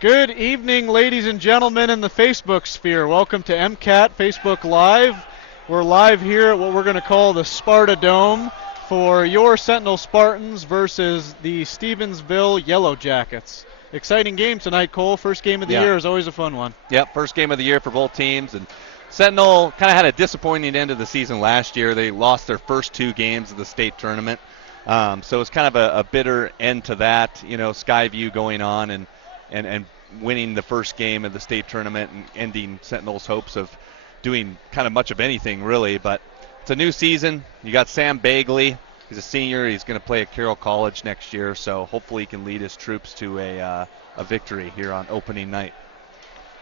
Good evening, ladies and gentlemen in the Facebook sphere. Welcome to MCAT Facebook Live. We're live here at what we're going to call the Sparta Dome for your Sentinel Spartans versus the Stevensville Yellow Jackets. Exciting game tonight, Cole. First game of the year is always a fun one. Yep, first game of the year for both teams. And Sentinel kind of had a disappointing end of the season last year. They lost their first two games of the state tournament. So it's kind of a bitter end to that. You know, Skyview going on and winning the first game of the state tournament and ending Sentinel's hopes of doing kind of much of anything, really. But it's a new season. You got Sam Bagley. He's a senior. He's going to play at Carroll College next year, so hopefully he can lead his troops to a victory here on opening night.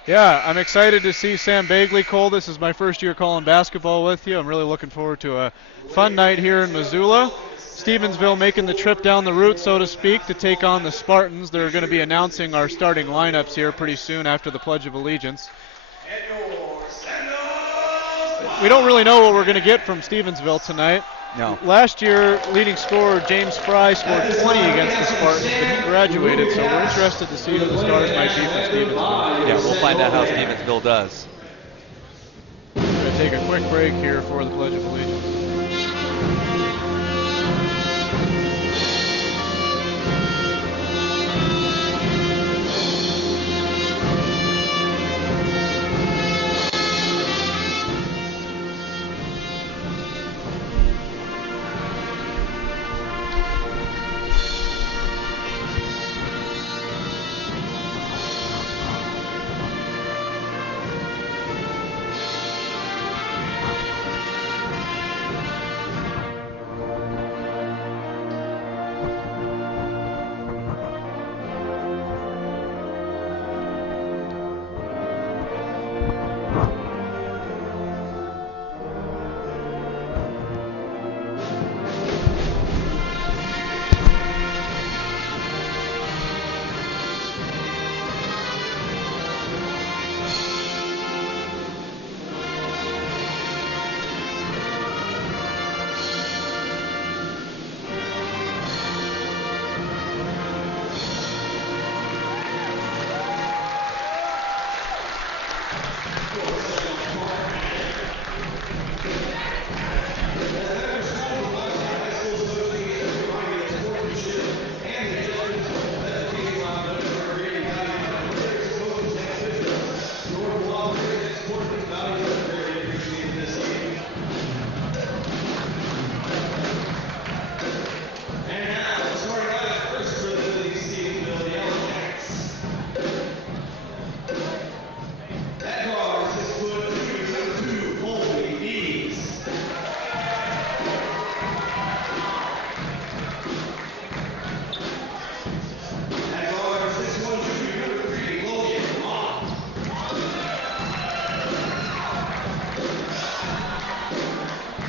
Yeah, I'm excited to see Sam Bagley, Cole. This is my first year calling basketball with you. I'm really looking forward to a fun night here in Missoula. Stevensville making the trip down the route, so to speak, to take on the Spartans. They're going to be announcing our starting lineups here pretty soon after the Pledge of Allegiance. We don't really know what we're going to get from Stevensville tonight. No. Last year, leading scorer James Fry scored 20 against the Spartans, but he graduated, so we're interested to see who the stars might be for Stevensville. Yeah, we'll find out how Stevensville does. We're going to take a quick break here for the Pledge of Allegiance.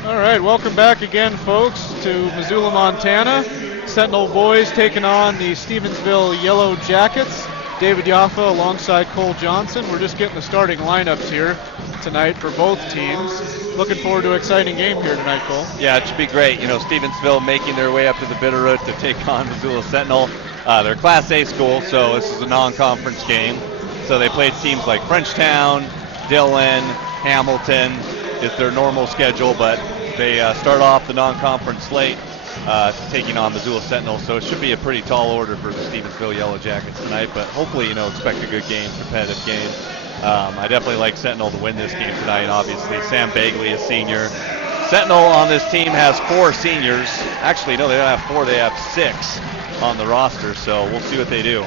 All right, welcome back again, folks, to Missoula, Montana. Sentinel boys taking on the Stevensville Yellow Jackets. David Yaffa alongside Cole Johnson. We're just getting the starting lineups here tonight for both teams. Looking forward to an exciting game here tonight, Cole. Yeah, it should be great. You know, Stevensville making their way up to the Bitterroot to take on Missoula Sentinel. They're Class A school, so this is a non-conference game. So they played teams like Frenchtown, Dillon, Hamilton. It's their normal schedule, but they start off the non-conference slate taking on Missoula Sentinel, so it should be a pretty tall order for the Stevensville Yellow Jackets tonight, but hopefully, expect a good game, competitive game. I definitely like Sentinel to win this game tonight, obviously. Sam Bagley is senior. Sentinel on this team has 4 seniors. Actually, no, they don't have 4, they have 6 on the roster, so we'll see what they do.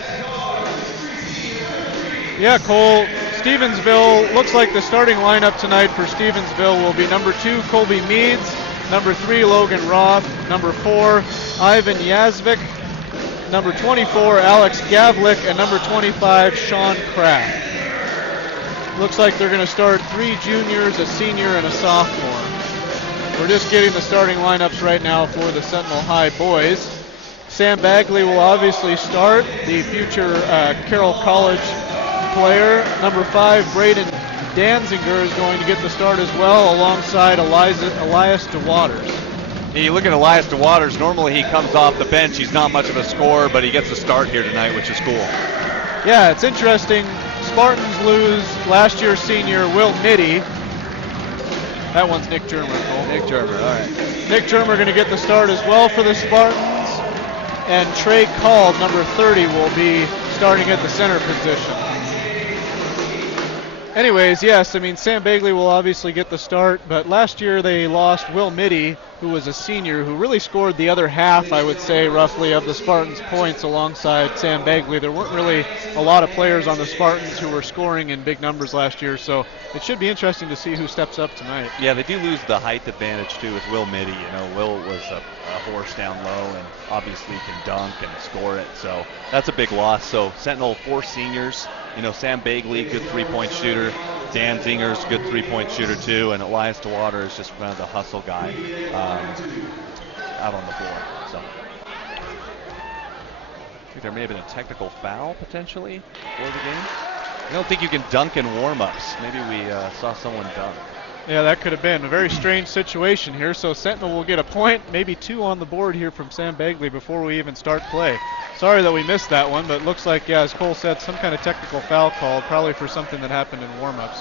Yeah, Cole, Stevensville, looks like the starting lineup tonight for Stevensville will be number 2, Colby Meads, number 3, Logan Roth, number 4, Ivan Yazvik, number 24, Alex Gavlik, and number 25, Sean Kraft. Looks like they're going to start 3 juniors, a senior, and a sophomore. We're just getting the starting lineups right now for the Sentinel High boys. Sam Bagley will obviously start, the future Carroll College player. Number 5, Braden Danziger is going to get the start as well, alongside Elias DeWaters. You look at Elias DeWaters, normally he comes off the bench. He's not much of a scorer, but he gets a start here tonight, which is cool. Yeah, it's interesting. Spartans lose last year's senior Will Mitty. That one's Nick Germer, Cole. Nick Germer, all right. Nick Germer going to get the start as well for the Spartans. And Trey Cald, number 30, will be starting at the center position. Anyways, yes, I mean, Sam Bagley will obviously get the start, but last year they lost Will Mitty, who was a senior, who really scored the other half, I would say, roughly, of the Spartans' points alongside Sam Bagley. There weren't really a lot of players on the Spartans who were scoring in big numbers last year, so it should be interesting to see who steps up tonight. Yeah, they do lose the height advantage, too, with Will Mitty. You know, Will was a horse down low and obviously can dunk and score it, so that's a big loss. So Sentinel, 4 seniors. You know, Sam Bagley, good three-point shooter. Dan Zinger's good three-point shooter too, and Elias DeWater is just kind of the hustle guy out on the floor. So I think there may have been a technical foul potentially for the game. I don't think you can dunk in warm-ups. Maybe we saw someone dunk. Yeah, that could have been a very strange situation here. So Sentinel will get a point, maybe 2 on the board here from Sam Bagley before we even start play. Sorry that we missed that one, but it looks like, yeah, as Cole said, some kind of technical foul called, probably for something that happened in warm-ups.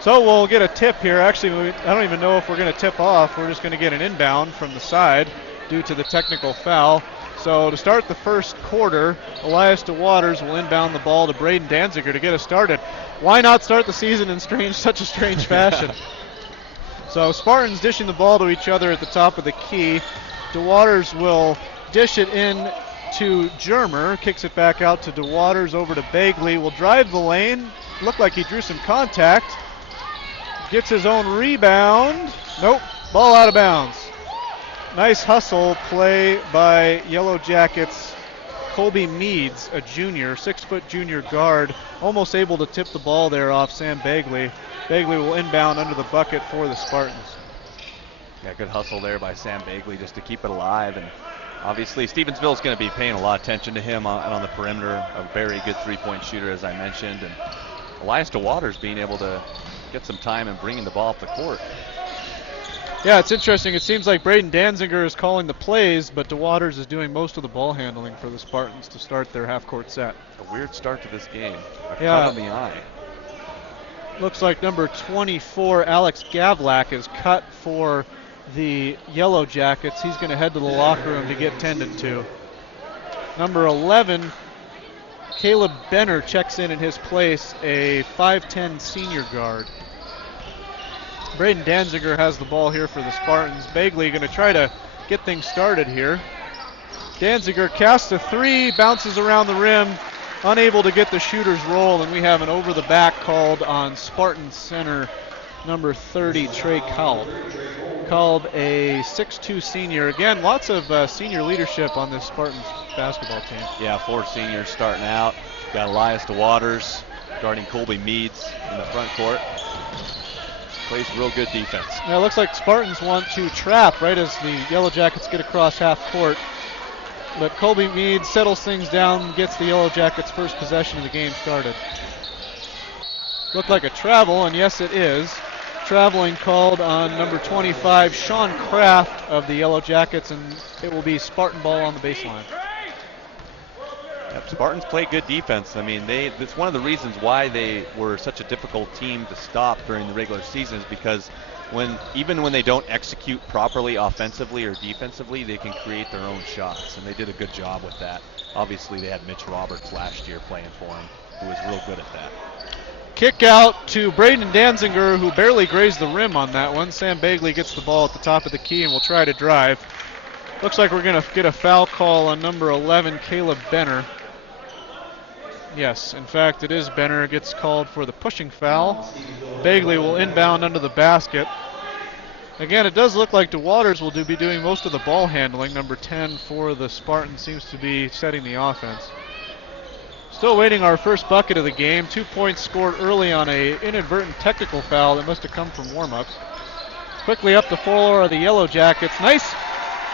So we'll get a tip here. Actually, I don't even know if we're going to tip off. We're just going to get an inbound from the side due to the technical foul. So to start the first quarter, Elias DeWaters will inbound the ball to Braden Danziger to get us started. Why not start the season in such a strange fashion? So Spartans dishing the ball to each other at the top of the key. DeWaters will dish it in to Germer, kicks it back out to DeWaters, over to Bagley, will drive the lane, looked like he drew some contact, gets his own rebound, nope, ball out of bounds. Nice hustle play by Yellow Jackets. Colby Meads, a junior, 6-foot junior guard, almost able to tip the ball there off Sam Bagley. Bagley will inbound under the bucket for the Spartans. Yeah, good hustle there by Sam Bagley just to keep it alive. And obviously, Stevensville is going to be paying a lot of attention to him on the perimeter. A very good three-point shooter, as I mentioned. And Elias DeWaters being able to get some time and bringing the ball up the court. Yeah, it's interesting. It seems like Braden Danziger is calling the plays, but DeWaters is doing most of the ball handling for the Spartans to start their half-court set. A weird start to this game. A yeah. cut on the eye. Looks like number 24, Alex Gavlak, is cut for the Yellow Jackets. He's going to head to the locker room to get tended to. Number 11, Caleb Benner, checks in his place, a 5'10 senior guard. Braden Danziger has the ball here for the Spartans. Bagley going to try to get things started here. Danziger casts a 3, bounces around the rim, unable to get the shooter's roll, and we have an over-the-back called on Spartan center number 30, Trey Cald. Called a 6'2 senior. Again, lots of senior leadership on this Spartans basketball team. Yeah, 4 seniors starting out. Got Elias DeWaters guarding Colby Meads in the front court. Plays real good defense. Now it looks like Spartans want to trap right as the Yellow Jackets get across half court. But Colby Meads settles things down, gets the Yellow Jackets' first possession of the game started. Looked like a travel, and yes it is. Traveling called on number 25, Sean Kraft of the Yellow Jackets, and it will be Spartan ball on the baseline. Yep, Spartans play good defense. I mean, it's one of the reasons why they were such a difficult team to stop during the regular season is because even when they don't execute properly offensively or defensively, they can create their own shots, and they did a good job with that. Obviously, they had Mitch Roberts last year playing for them, who was real good at that. Kick out to Braden Danziger, who barely grazed the rim on that one. Sam Bagley gets the ball at the top of the key and will try to drive. Looks like we're going to get a foul call on number 11, Caleb Benner. Yes, in fact, it is Benner. Gets called for the pushing foul. Bagley will inbound under the basket. Again, it does look like DeWaters will be doing most of the ball handling. Number 10 for the Spartans seems to be setting the offense. Still waiting our first bucket of the game. 2 points scored early on a inadvertent technical foul that must have come from warm-ups. Quickly up the floor are the Yellow Jackets. Nice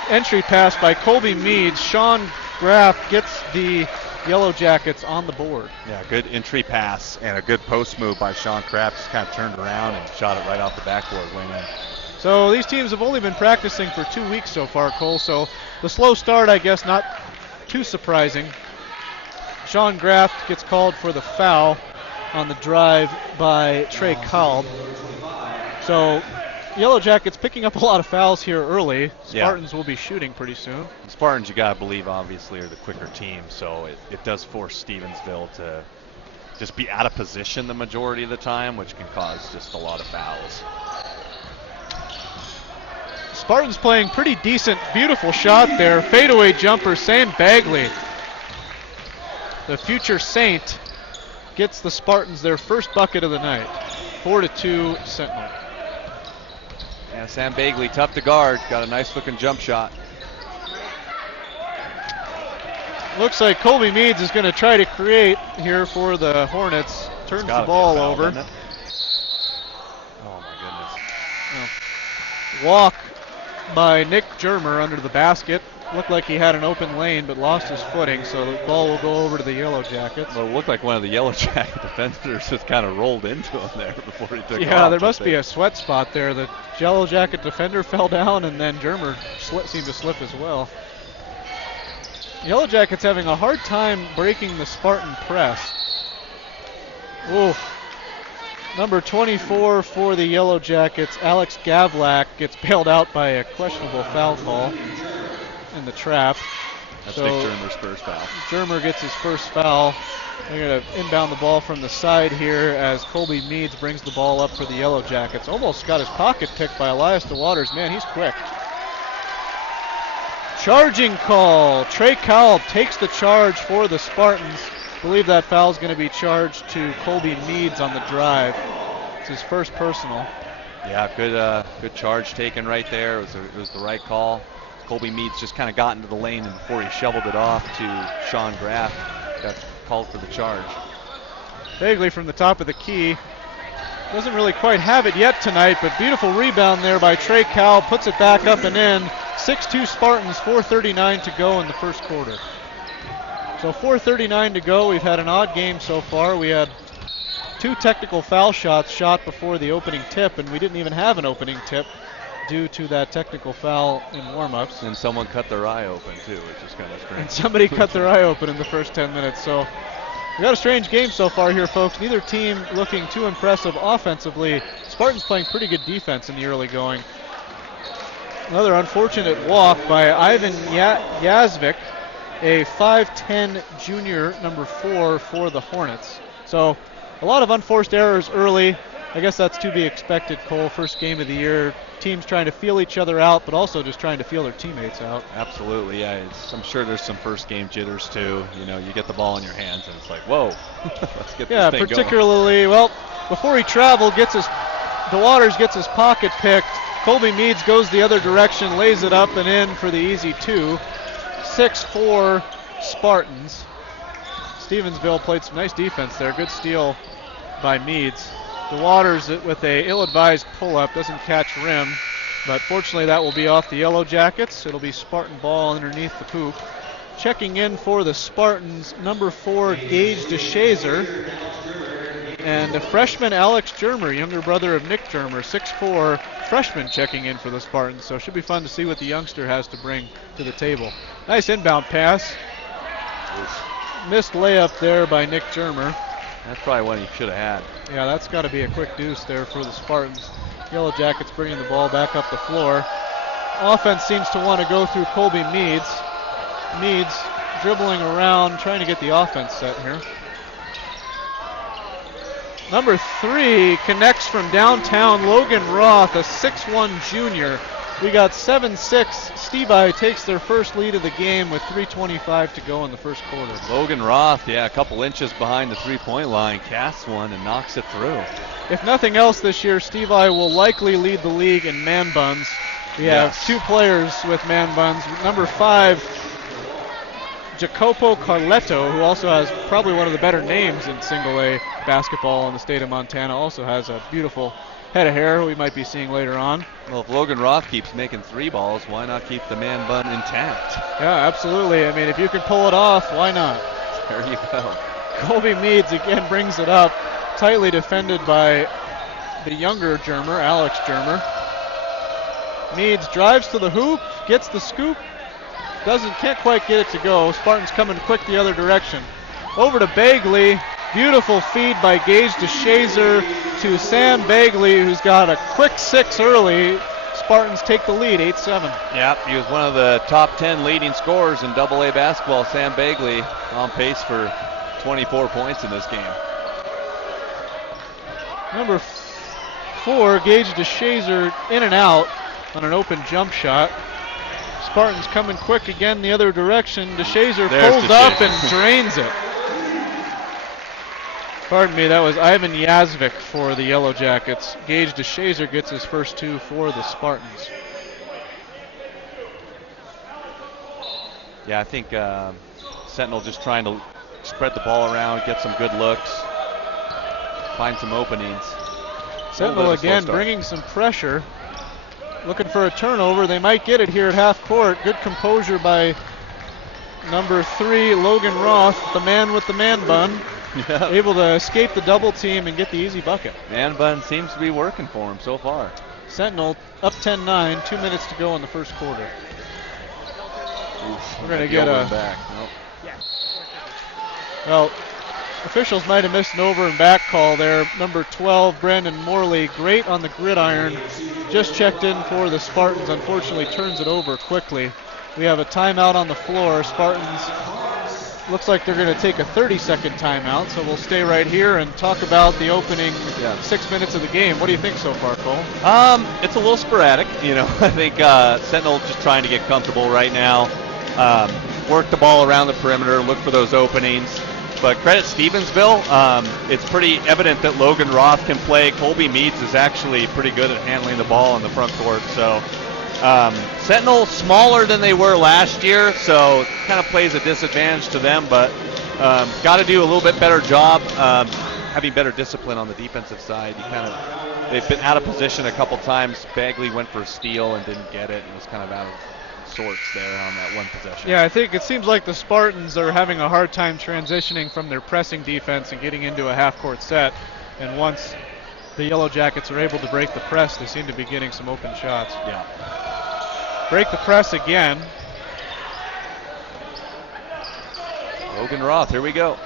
entry pass by Colby Meads. Sean Graff gets the Yellow Jackets on the board. Yeah, good entry pass and a good post move by Sean Kraft. Just kind of turned around and shot it right off the backboard, went in. So these teams have only been practicing for 2 weeks so far, Cole. So the slow start, I guess, not too surprising. Sean Graft gets called for the foul on the drive by Trey Kalb. So Yellow Jackets picking up a lot of fouls here early. Spartans will be shooting pretty soon. The Spartans, you got to believe, obviously, are the quicker team, so it does force Stevensville to just be out of position the majority of the time, which can cause just a lot of fouls. Spartans playing pretty decent, beautiful shot there. Fadeaway jumper, Sam Bagley. The future Saint gets the Spartans their first bucket of the night. 4-2 Sentinel. Yeah, Sam Bagley, tough to guard. Got a nice looking jump shot. Looks like Colby Meads is going to try to create here for the Hornets. Turns the ball over. Oh my goodness. Walk by Nick Germer under the basket. Looked like he had an open lane but lost his footing, so the ball will go over to the Yellow Jackets. Well, it looked like one of the Yellow Jacket defenders just kind of rolled into him there before he took off. Yeah, there must be a sweat spot there. The Yellow Jacket defender fell down, and then Germer seemed to slip as well. Yellow Jackets having a hard time breaking the Spartan press. Ooh. Number 24 for the Yellow Jackets, Alex Gavlak, gets bailed out by a questionable foul call in the trap. That's so Nick Germer's first foul. Germer gets his first foul. They're going to inbound the ball from the side here as Colby Meads brings the ball up for the Yellow Jackets. Almost got his pocket picked by Elias DeWaters. Man, he's quick. Charging call. Trey Cowell takes the charge for the Spartans. I believe that foul is going to be charged to Colby Meads on the drive. It's his first personal. Yeah, good charge taken right there. It was the right call. Colby Meads just kind of got into the lane, and before he shoveled it off to Sean Graff, got called for the charge. Bagley from the top of the key. Doesn't really quite have it yet tonight, but beautiful rebound there by Trey Cowell. Puts it back up and in. 6-2 Spartans, 4:39 to go in the first quarter. So 4:39 to go. We've had an odd game so far. We had 2 technical foul shots shot before the opening tip, and we didn't even have an opening tip due to that technical foul in warm-ups. And someone cut their eye open too, which is kind of strange. And somebody cut their eye open in the first 10 minutes. So we got a strange game so far here, folks. Neither team looking too impressive offensively. Spartans playing pretty good defense in the early going. Another unfortunate walk by Ivan Yazvik, a 5'10 junior, number 4 for the Hornets. So a lot of unforced errors early. I guess that's to be expected, Cole. First game of the year. Teams trying to feel each other out, but also just trying to feel their teammates out. Absolutely, yeah. I'm sure there's some first game jitters too. You know, you get the ball in your hands and it's like, whoa, let's get this thing particularly, going. well, before he traveled, DeWaters gets his pocket picked. Colby Meads goes the other direction, lays it up and in for the easy 2. 6-4 Spartans. Stevensville played some nice defense there. Good steal by Meads. DeWaters with a ill-advised pull-up, doesn't catch rim, but fortunately that will be off the Yellow Jackets. It'll be Spartan ball underneath the hoop. Checking in for the Spartans, number 4, Gage DeShazer, and a freshman, Alex Germer, younger brother of Nick Germer, 6'4", freshman checking in for the Spartans. So it should be fun to see what the youngster has to bring to the table. Nice inbound pass. Missed layup there by Nick Germer. That's probably one he should have had. Yeah, that's got to be a quick deuce there for the Spartans. Yellow Jackets bringing the ball back up the floor. Offense seems to want to go through Colby Meads. Meads dribbling around, trying to get the offense set here. Number 3 connects from downtown, Logan Roth, a 6'1 junior. We got 7-6. Stevie takes their first lead of the game with 3:25 to go in the first quarter. Logan Roth, yeah, a couple inches behind the three-point line, casts one and knocks it through. If nothing else this year, Stevie will likely lead the league in man buns. We have 2 players with man buns. Number 5, Jacopo Carletto, who also has probably one of the better names in single A basketball in the state of Montana, also has a beautiful head of hair we might be seeing later on. Well, if Logan Roth keeps making 3 balls, why not keep the man bun intact? Yeah, absolutely. I mean, if you can pull it off, why not? There you go. Colby Meads again brings it up, tightly defended by the younger Germer, Alex Germer. Meads drives to the hoop, gets the scoop, can't quite get it to go. Spartans coming quick the other direction. Over to Bagley. Beautiful feed by Gage DeShazer to Sam Bagley, who's got a quick 6 early. Spartans take the lead, 8-7. Yep, he was one of the top 10 leading scorers in AA basketball. Sam Bagley on pace for 24 points in this game. Number 4, Gage DeShazer, in and out on an open jump shot. Spartans coming quick again the other direction. DeShazer pulls up and drains it. Pardon me, that was Ivan Yazvik for the Yellow Jackets. Gage DeShazer gets his first 2 for the Spartans. Yeah, I think Sentinel just trying to spread the ball around, get some good looks, find some openings. Sentinel again bringing some pressure, looking for a turnover. They might get it here at half court. Good composure by number 3, Logan Roth, the man with the man bun. Yep. Able to escape the double team and get the easy bucket. Man bun seems to be working for him so far. Sentinel up 10-9, 2 minutes to go in the first quarter. Oof, we're going to get a back. Nope. Well, officials might have missed an over and back call there. Number 12, Brandon Morley, great on the gridiron. Just checked in for the Spartans. Unfortunately, turns it over quickly. We have a timeout on the floor. Spartans looks like they're going to take a 30-second timeout, so we'll stay right here and talk about the opening 6 minutes of the game. What do you think so far, Cole? It's a little sporadic, you know. I think Sentinel just trying to get comfortable right now. Work the ball around the perimeter, look for those openings. But credit Stevensville. It's pretty evident that Logan Roth can play. Colby Meads is actually pretty good at handling the ball in the front court. So Sentinel smaller than they were last year, so kind of plays a disadvantage to them, but got to do a little bit better job having better discipline on the defensive side. They've been out of position a couple times. Bagley went for a steal and didn't get it, and was kind of out of sorts there on that one possession. Yeah, I think it seems like the Spartans are having a hard time transitioning from their pressing defense and getting into a half-court set, and once the Yellow Jackets are able to break the press, they seem to be getting some open shots. Yeah. Break the press again. Logan Roth, here we go.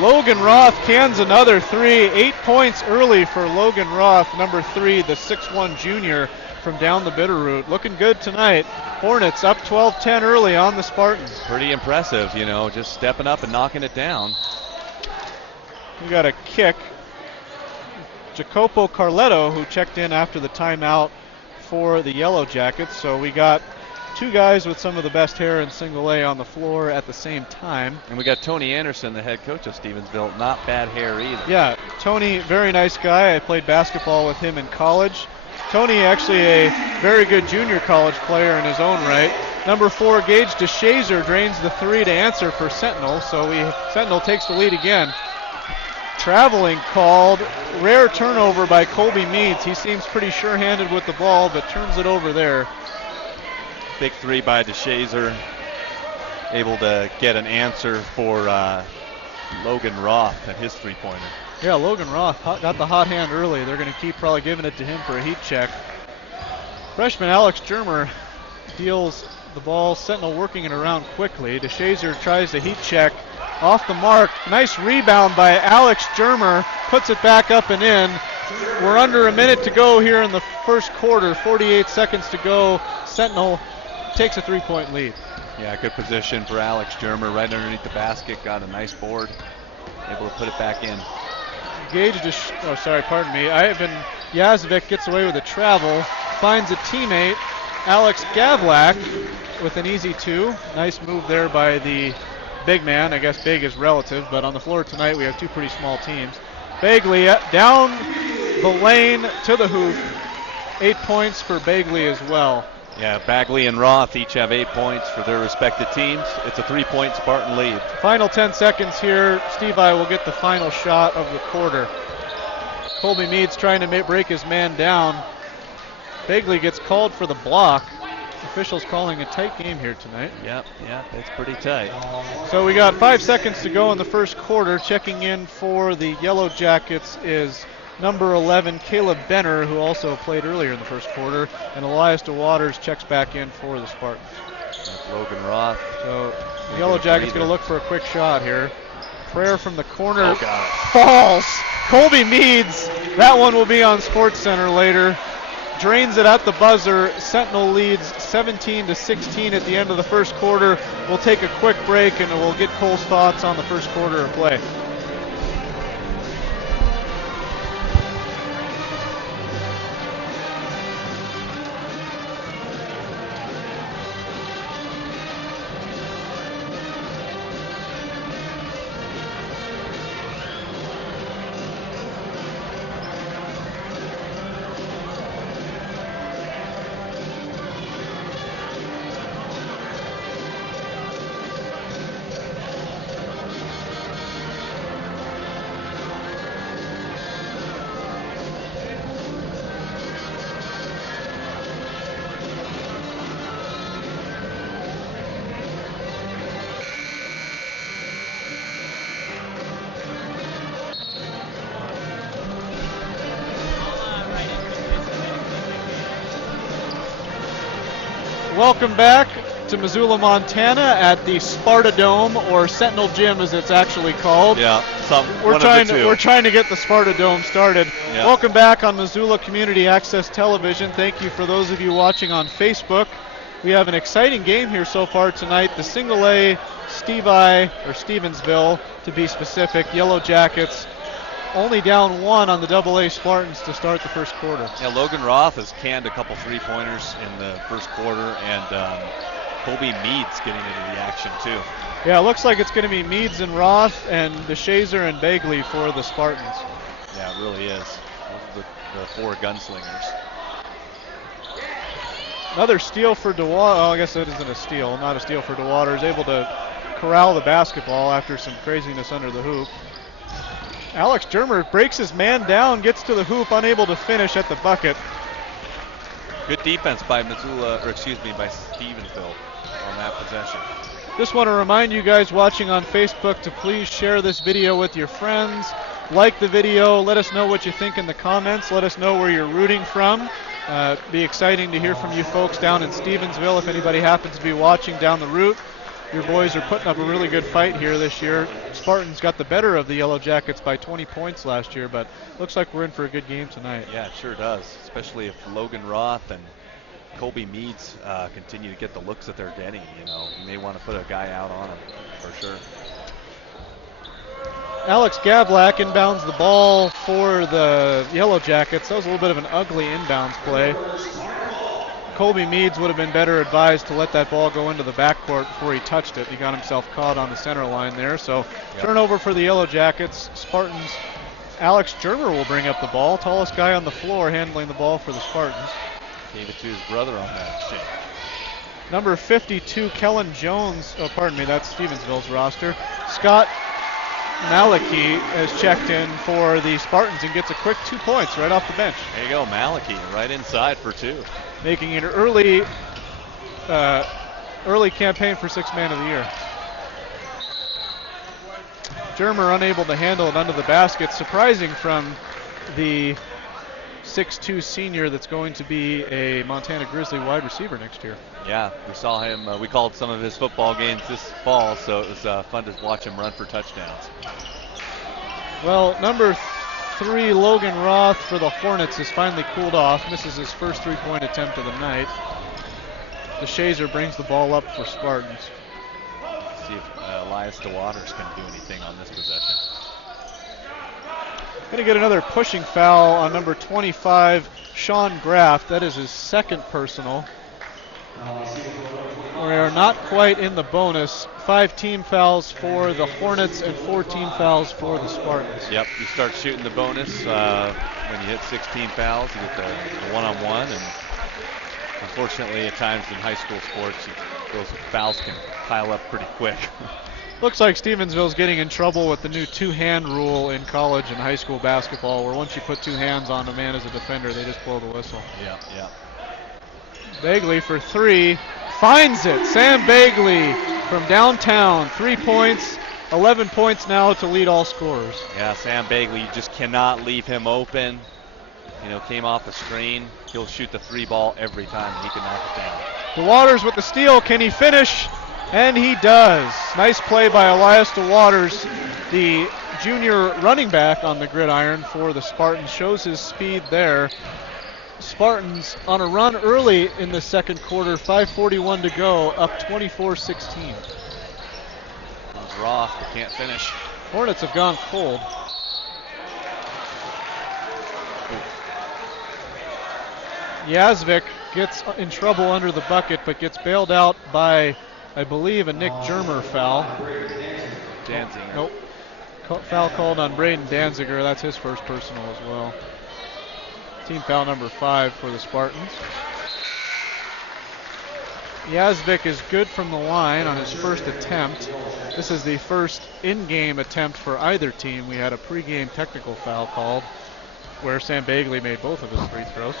Logan Roth cans another 3. 8 points early for Logan Roth, number 3, the 6'1 junior from down the Bitterroot. Looking good tonight. Hornets up 12-10 early on the Spartans. Pretty impressive, you know, just stepping up and knocking it down. We got a kick. Jacopo Carletto, who checked in after the timeout for the Yellow Jackets. So we got 2 guys with some of the best hair in single A on the floor at the same time. And we got Tony Anderson, the head coach of Stevensville. Not bad hair either. Yeah, Tony, very nice guy. I played basketball with him in college. Tony actually a very good junior college player in his own right. Number 4, Gage DeShazer drains the 3 to answer for Sentinel. So Sentinel takes the lead again. Traveling called. Rare turnover by Colby Meads. He seems pretty sure-handed with the ball, but turns it over there. Big 3 by DeShazer. Able to get an answer for Logan Roth at his 3-pointer. Yeah, Logan Roth got the hot hand early. They're going to keep probably giving it to him for a heat check. Freshman Alex Germer deals the ball. Sentinel working it around quickly. DeShazer tries to heat check. Off the mark. Nice rebound by Alex Germer. Puts it back up and in. We're under a minute to go here in the first quarter. 48 seconds to go. Sentinel takes a 3-point lead. Yeah, good position for Alex Germer right underneath the basket. Got a nice board. Able to put it back in. Ivan Yazvik gets away with a travel. Finds a teammate. Alex Gavlak with an easy 2. Nice move there by the big man. I guess big is relative, but on the floor tonight we have 2 pretty small teams. Bagley down the lane to the hoop. 8 points for Bagley as well. Yeah, Bagley and Roth each have 8 points for their respective teams. It's a 3-point Spartan lead. Final 10 seconds here. Steve I will get the final shot of the quarter. Colby Meads trying to break his man down. Bagley gets called for the block. Officials calling a tight game here tonight. Yep, it's pretty tight. So we got 5 seconds to go in the first quarter. Checking in for the Yellow Jackets is number 11, Caleb Benner, who also played earlier in the first quarter. And Elias DeWaters checks back in for the Spartans. That's Logan Roth. So the Yellow Jackets going to look for a quick shot here. Prayer from the corner. Oh, God. Falls. Colby Meads. That one will be on Sports Center later. Drains it at the buzzer. Sentinel leads 17-16 at the end of the first quarter. We'll take a quick break and we'll get Cole's thoughts on the first quarter of play. Welcome back to Missoula, Montana at the Sparta Dome, or Sentinel Gym as it's actually called. Yeah, we're trying to get the Sparta Dome started. Yeah. Welcome back on Missoula Community Access Television. Thank you for those of you watching on Facebook. We have an exciting game here so far tonight. The single A Stevensville, to be specific, Yellow Jackets only down one on the double A Spartans to start the first quarter. Yeah, Logan Roth has canned a couple three-pointers in the first quarter, and Colby Meads getting into the action too. Yeah, it looks like it's going to be Meads and Roth and DeShazer and Bagley for the Spartans. Yeah, it really is. Those are the four gunslingers. Another steal for DeWater. Oh, I guess that isn't a steal. Not a steal for DeWater. Is able to corral the basketball after some craziness under the hoop. Alex Germer breaks his man down, gets to the hoop, unable to finish at the bucket. Good defense by by Stevensville on that possession. Just want to remind you guys watching on Facebook to please share this video with your friends. Like the video, let us know what you think in the comments, let us know where you're rooting from. Be exciting to hear from you folks down in Stevensville if anybody happens to be watching down the route. Your boys are putting up a really good fight here this year. Spartans got the better of the Yellow Jackets by 20 points last year, but looks like we're in for a good game tonight. Yeah, it sure does, especially if Logan Roth and Colby Meads continue to get the looks that they're getting. You may want to put a guy out on them for sure. Alex Gavlak inbounds the ball for the Yellow Jackets. That was a little bit of an ugly inbounds play. Colby Meads would have been better advised to let that ball go into the backcourt before he touched it. He got himself caught on the center line there. So turnover for the Yellow Jackets. Spartans, Alex Germer will bring up the ball. Tallest guy on the floor handling the ball for the Spartans. Gave it to his brother on that exchange. Number 52, Kellen Jones. Oh, pardon me, that's Stevensville's roster. Scott Malachy has checked in for the Spartans and gets a quick 2 points right off the bench. There you go, Malachy right inside for two. Making an early campaign for Sixth Man of the Year. Germer unable to handle it under the basket. Surprising from the 6'2 senior that's going to be a Montana Grizzly wide receiver next year. Yeah, we saw him. We called some of his football games this fall, so it was fun to watch him run for touchdowns. Well, number 3, Logan Roth for the Hornets has finally cooled off. Misses his first three-point attempt of the night. DeShazer brings the ball up for Spartans. Let's see if Elias DeWaters can do anything on this possession. Going to get another pushing foul on number 25, Sean Graff. That is his second personal. We are not quite in the bonus. 5 team fouls for the Hornets and 4 team fouls for the Spartans. Yep, you start shooting the bonus when you hit 16 fouls. You get the one-on-one, and unfortunately at times in high school sports, those fouls can pile up pretty quick. Looks like Stevensville's getting in trouble with the new 2-hand rule in college and high school basketball, where once you put 2 hands on a man as a defender, they just blow the whistle. Yeah, yeah. Bagley for 3, finds it. Sam Bagley from downtown, 3 points, 11 points now to lead all scorers. Yeah, Sam Bagley, you just cannot leave him open. Came off the screen. He'll shoot the 3 ball every time, and he can knock it down. DeWaters with the steal. Can he finish? And he does. Nice play by Elias DeWaters, the junior running back on the gridiron for the Spartans. Shows his speed there. Spartans on a run early in the second quarter. 5:41 to go, up 24-16. Roth, but can't finish. Hornets have gone cold. Yazvik gets in trouble under the bucket, but gets bailed out by, I believe, a Nick Germer foul. Danziger. Nope. Foul called on Braden Danziger. That's his first personal as well. Team foul number 5 for the Spartans. Yazvik is good from the line on his first attempt. This is the first in-game attempt for either team. We had a pregame technical foul called where Sam Bagley made both of his free throws.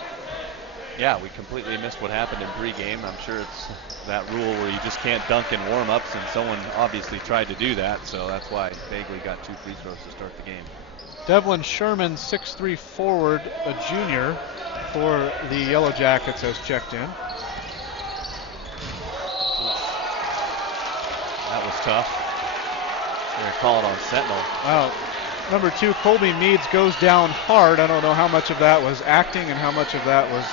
Yeah, we completely missed what happened in pregame. I'm sure it's that rule where you just can't dunk in warm-ups, and someone obviously tried to do that, so that's why Bagley got 2 free throws to start the game. Devlin Sherman, 6'3" forward, a junior for the Yellow Jackets, has checked in. That was tough. They're going to call it on Sentinel. Wow. Number 2, Colby Meads, goes down hard. I don't know how much of that was acting and how much of that was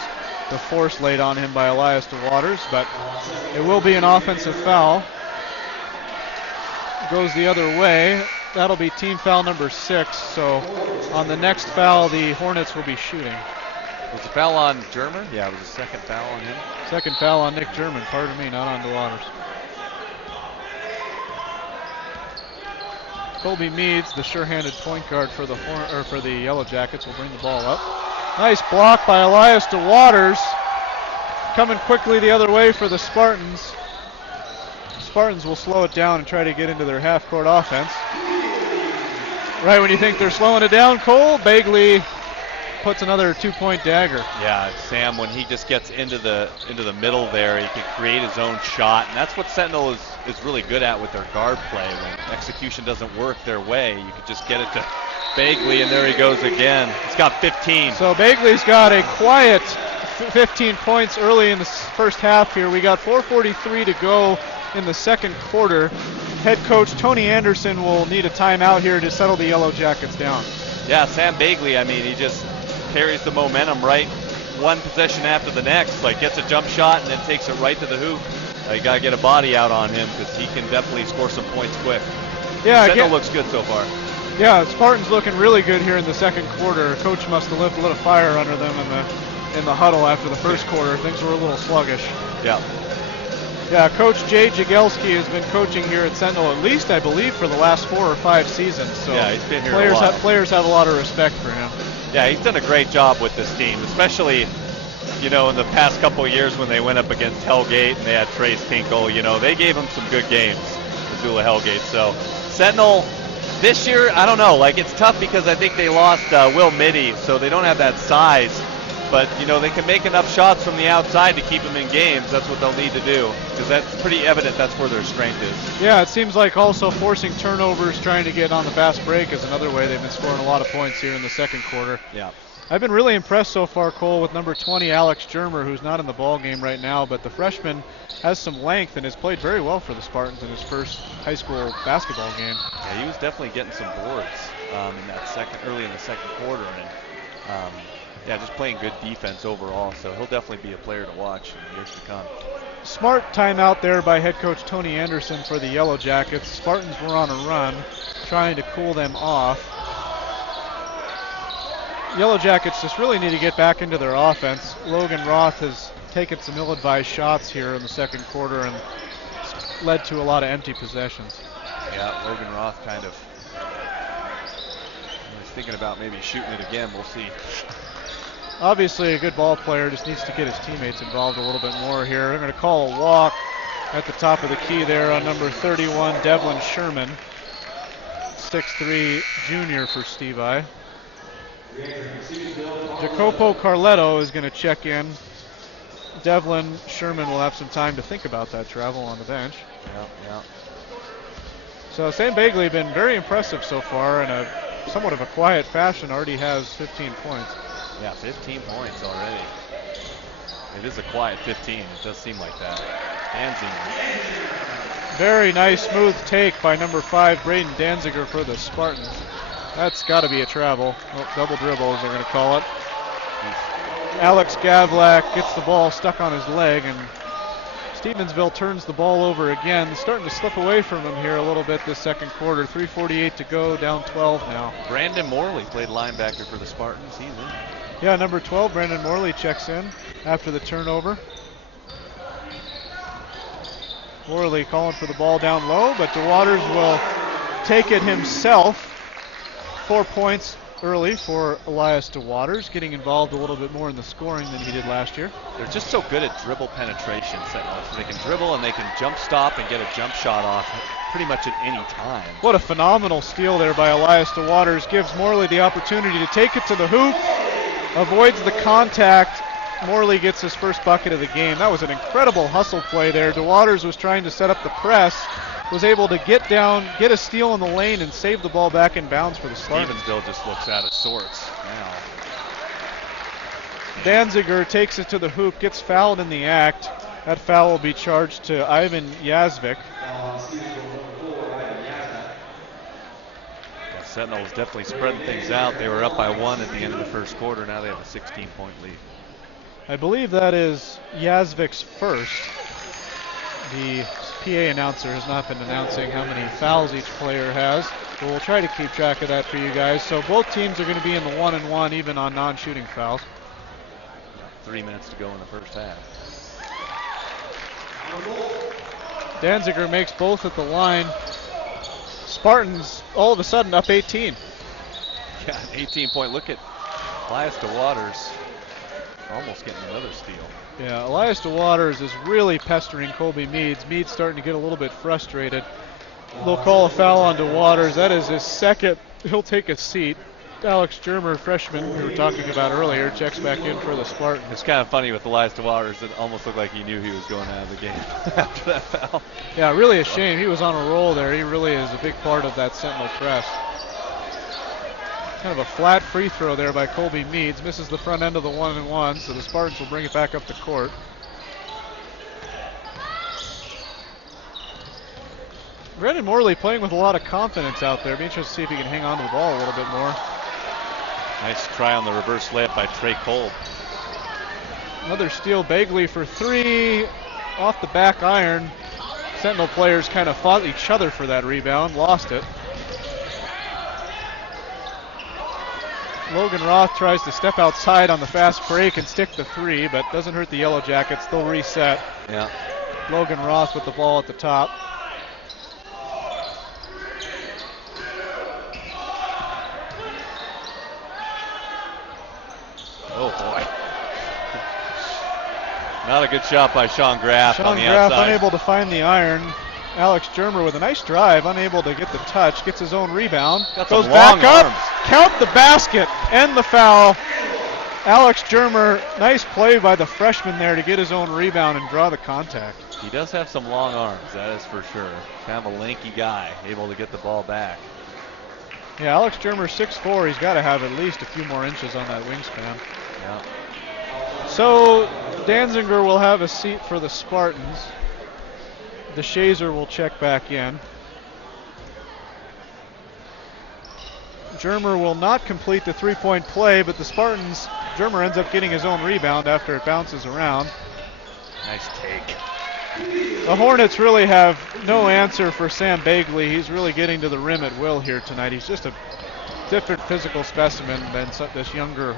the force laid on him by Elias DeWaters, but it will be an offensive foul. Goes the other way. That'll be team foul number 6. So on the next foul, the Hornets will be shooting. Was the foul on Germer? Yeah, it was a second foul on him. Second foul on Nick German, pardon me, not on DeWaters. Colby Meads, the sure-handed point guard for the Yellow Jackets, will bring the ball up. Nice block by Elias DeWaters. Coming quickly the other way for the Spartans. Spartans will slow it down and try to get into their half-court offense. Right when you think they're slowing it down, Cole, Bagley puts another 2-point dagger. Yeah, Sam, when he just gets into the middle there, he can create his own shot, and that's what Sentinel is really good at with their guard play. When execution doesn't work their way, you can just get it to Bagley, and there he goes again. He's got 15. So Bagley's got a quiet 15 points early in the first half here. We got 4:43 to go in the second quarter. Head coach Tony Anderson will need a timeout here to settle the Yellow Jackets down. Yeah, Sam Bagley, I mean, he just carries the momentum right one possession after the next. Like, gets a jump shot and then takes it right to the hoop. You got to get a body out on him because he can definitely score some points quick. Yeah, Sentinel looks good so far. Yeah, Spartans looking really good here in the second quarter. Coach must have lit a little fire under them in the huddle after the first quarter. Things were a little sluggish. Yeah. Yeah, Coach Jay Jagelski has been coaching here at Sentinel at least, I believe, for the last 4 or 5 seasons. So yeah, he's been here a while. Players have a lot of respect for him. Yeah, he's done a great job with this team, especially, you know, in the past couple of years when they went up against Hellgate and they had Trace Tinkle. You know, they gave him some good games, Missoula Hellgate. So Sentinel, this year, I don't know. Like, it's tough because I think they lost Will Mitty, so they don't have that size. But, you know, they can make enough shots from the outside to keep them in games. That's what they'll need to do because that's pretty evident that's where their strength is. Yeah, it seems like also forcing turnovers, trying to get on the fast break is another way they've been scoring a lot of points here in the second quarter. Yeah. I've been really impressed so far, Cole, with number 20, Alex Germer, who's not in the ball game right now, but the freshman has some length and has played very well for the Spartans in his first high school basketball game. Yeah, he was definitely getting some boards early in the second quarter, and yeah, just playing good defense overall. So he'll definitely be a player to watch in years to come. Smart timeout there by head coach Tony Anderson for the Yellow Jackets. Spartans were on a run, trying to cool them off. Yellow Jackets just really need to get back into their offense. Logan Roth has taken some ill-advised shots here in the second quarter and led to a lot of empty possessions. Yeah, Logan Roth kind of he's thinking about maybe shooting it again. We'll see. Obviously a good ball player, just needs to get his teammates involved a little bit more here. They're going to call a walk at the top of the key there on number 31, Devlin Sherman. 6'3" junior for Steve I. Jacopo Carletto is going to check in. Devlin Sherman will have some time to think about that travel on the bench. Yeah. So Sam Bagley been very impressive so far in a somewhat of a quiet fashion, already has 15 points. Yeah, 15 points already. It is a quiet 15. It does seem like that. Danziger. Very nice smooth take by number 5, Braden Danziger for the Spartans. That's got to be a travel. Oh, double dribble as they're going to call it. Alex Gavlak gets the ball stuck on his leg, and Stevensville turns the ball over again. Starting to slip away from him here a little bit this second quarter. 3:48 to go, down 12 now. Brandon Morley played linebacker for the Spartans. He's in. Yeah, number 12, Brandon Morley checks in after the turnover. Morley calling for the ball down low, but DeWaters will take it himself. 4 points early for Elias DeWaters, getting involved a little bit more in the scoring than he did last year. They're just so good at dribble penetration, Sentinel. So they can dribble and they can jump stop and get a jump shot off pretty much at any time. What a phenomenal steal there by Elias DeWaters. Gives Morley the opportunity to take it to the hoop, avoids the contact. Morley gets his first bucket of the game. That was an incredible hustle play there. DeWaters was trying to set up the press, was able to get down, get a steal in the lane, and save the ball back in bounds for the Spartans. Stevensville just looks out of sorts now. Danziger takes it to the hoop, gets fouled in the act. That foul will be charged to Ivan Yazvik. Sentinel was definitely spreading things out. They were up by 1 at the end of the first quarter. Now they have a 16-point lead. I believe that is Yazvik's first. The PA announcer has not been announcing how many fouls each player has, but we'll try to keep track of that for you guys. So both teams are going to be in the 1-and-1 even on non-shooting fouls. 3 minutes to go in the first half. Danziger makes both at the line. Spartans all of a sudden up 18. Yeah, 18-point. Look at Elias DeWaters almost getting another steal. Yeah, Elias DeWaters is really pestering Colby Meads. Meads starting to get a little bit frustrated. They'll call a foul on DeWaters. That is his second. He'll take a seat. Alex Germer, freshman we were talking about earlier, checks back in for the Spartans. It's kind of funny with Elias DeWaters. It almost looked like he knew he was going out of the game after that foul. Yeah, really a shame. He was on a roll there. He really is a big part of that Sentinel press. Kind of a flat free throw there by Colby Meads. Misses the front end of the 1-and-1, so the Spartans will bring it back up the court. Brandon Morley playing with a lot of confidence out there. Be interested to see if he can hang on to the ball a little bit more. Nice try on the reverse layup by Trey Kolb. Another steal, Bagley for 3, off the back iron. Sentinel players kind of fought each other for that rebound, lost it. Logan Roth tries to step outside on the fast break and stick the 3, but doesn't hurt the Yellow Jackets. They'll reset. Yeah. Logan Roth with the ball at the top. Oh boy. Not a good shot by Sean Graff on the Graff outside. unable to find the iron. Alex Germer with a nice drive, unable to get the touch, gets his own rebound, goes back up, count the basket, and the foul. Alex Germer, nice play by the freshman there to get his own rebound and draw the contact. He does have some long arms, that is for sure. Kind of a lanky guy, able to get the ball back. Yeah, Alex Germer 6'4", he's got to have at least a few more inches on that wingspan. Yeah. So Danziger will have a seat for the Spartans. The Shazer will check back in. Germer will not complete the three-point play, but the Spartans, Germer ends up getting his own rebound after it bounces around. Nice take. The Hornets really have no answer for Sam Bagley. He's really getting to the rim at will here tonight. He's just a different physical specimen than this younger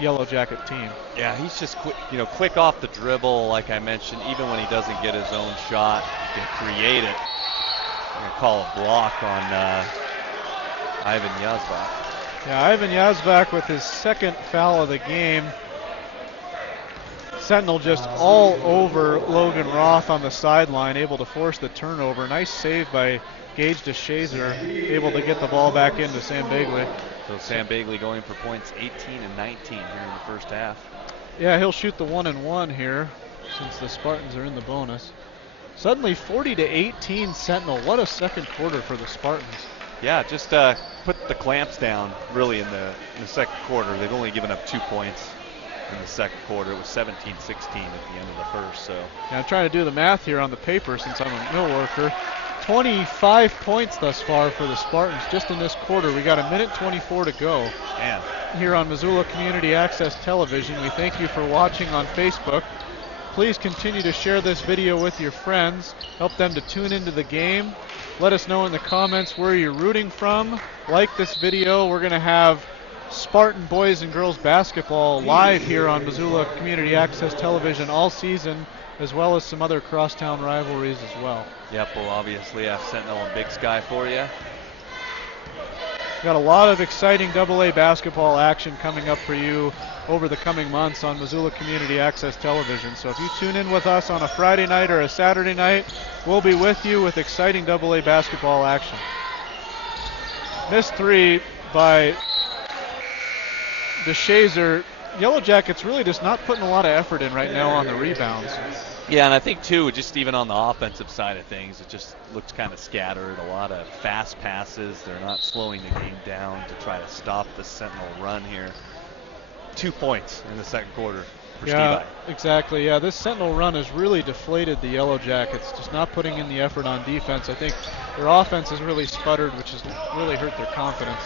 Yellow Jacket team. Yeah, he's just quick off the dribble, like I mentioned. Even when he doesn't get his own shot, he can create it. I'm going to call a block on Ivan Yazbak. Yeah, Ivan Yazbak with his second foul of the game. Sentinel just all over Logan Roth on the sideline, able to force the turnover. Nice save by Gage DeShazer, able to get the ball back into Sam Bagley. So Sam Bagley going for points 18 and 19 here in the first half. Yeah, he'll shoot the 1-and-1 here since the Spartans are in the bonus. Suddenly 40-18 Sentinel. What a second quarter for the Spartans. Yeah, just put the clamps down really in the second quarter. They've only given up 2 points in the second quarter. It was 17-16 at the end of the first. So yeah, I'm trying to do the math here on the paper since I'm a mill worker. 25 points thus far for the Spartans just in this quarter. We got a minute 24 to go. man, Here on Missoula Community Access Television. We thank you for watching on Facebook. Please continue to share this video with your friends. Help them to tune into the game. Let us know in the comments where you're rooting from. Like this video. We're going to have Spartan boys and girls basketball live here on Missoula Community Access Television all season, as well as some other crosstown rivalries as well. yep, we'll obviously have Sentinel and Big Sky for you. Got a lot of exciting AA basketball action coming up for you over the coming months on Missoula Community Access Television. So if you tune in with us on a Friday night or a Saturday night, we'll be with you with exciting AA basketball action. Missed three by DeShazer. Yellow Jackets really just not putting a lot of effort in right now on the rebounds. Yeah, and I think too, just even on the offensive side of things, it just looks kind of scattered. A lot of fast passes. They're not slowing the game down to try to stop the Sentinel run here. 2 points in the second quarter for Yeah, Stevie. exactly. Yeah, this Sentinel run has really deflated the Yellow Jackets, just not putting in the effort on defense. I think their offense has really sputtered, which has really hurt their confidence.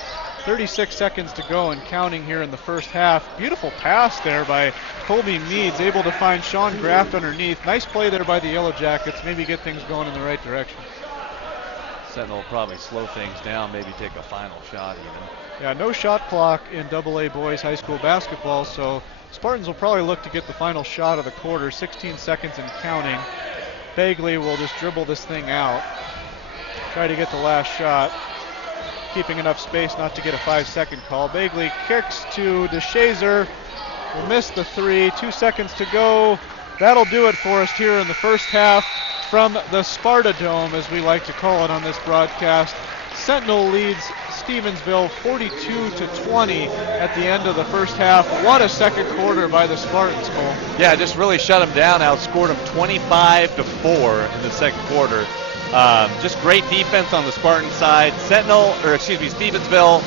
36 seconds to go and counting here in the first half. Beautiful pass there by Colby Meads, able to find Sean Graft underneath. Nice play there by the Yellow Jackets, maybe get things going in the right direction. Sentinel will probably slow things down, maybe take a final shot even. Yeah, no shot clock in AA boys high school basketball, so Spartans will probably look to get the final shot of the quarter. 16 seconds and counting. Bagley will just dribble this thing out. Try to get the last shot. Keeping enough space not to get a 5-second call. Bagley kicks to DeShazer. Will miss the three. 2 seconds to go. That'll do it for us here in the first half from the Sparta Dome, as we like to call it on this broadcast. Sentinel leads Stevensville 42-20 at the end of the first half. What a second quarter by the Spartans, Cole. Yeah, just really shut them down. Outscored them 25-4 in the second quarter. Just great defense on the Spartan side. Stevensville,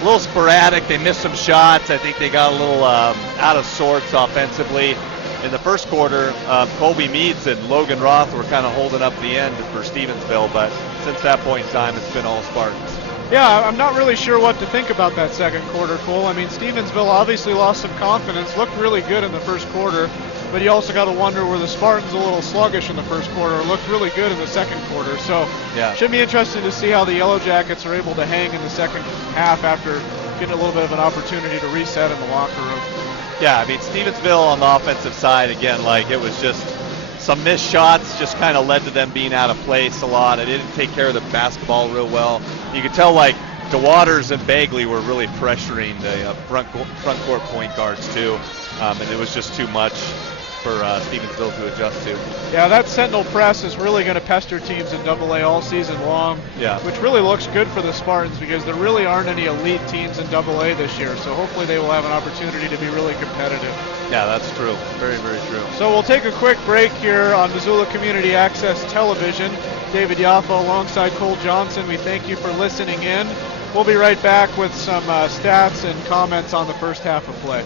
a little sporadic. They missed some shots. I think they got a little out of sorts offensively. In the first quarter, Colby Meads and Logan Roth were kind of holding up the end for Stevensville, but since that point in time, it's been all Spartans. Yeah, I'm not really sure what to think about that second quarter, Cole. I mean, Stevensville obviously lost some confidence, looked really good in the first quarter, but you also got to wonder were the Spartans a little sluggish in the first quarter, looked really good in the second quarter. So yeah, should be interesting to see how the Yellow Jackets are able to hang in the second half after getting a little bit of an opportunity to reset in the locker room. Yeah, I mean, Stevensville on the offensive side, again, like it was just some missed shots just kind of led to them being out of place a lot. They didn't take care of the basketball real well. You could tell like DeWaters and Bagley were really pressuring the front court point guards too, and it was just too much for Stevensville to adjust to. Yeah, that Sentinel press is really going to pester teams in AA all season long, yeah, which really looks good for the Spartans because there really aren't any elite teams in AA this year, so hopefully they will have an opportunity to be really competitive. Yeah, that's true. Very, very true. So we'll take a quick break here on Missoula Community Access Television. David Yaffa alongside Cole Johnson. We thank you for listening in. We'll be right back with some stats and comments on the first half of play.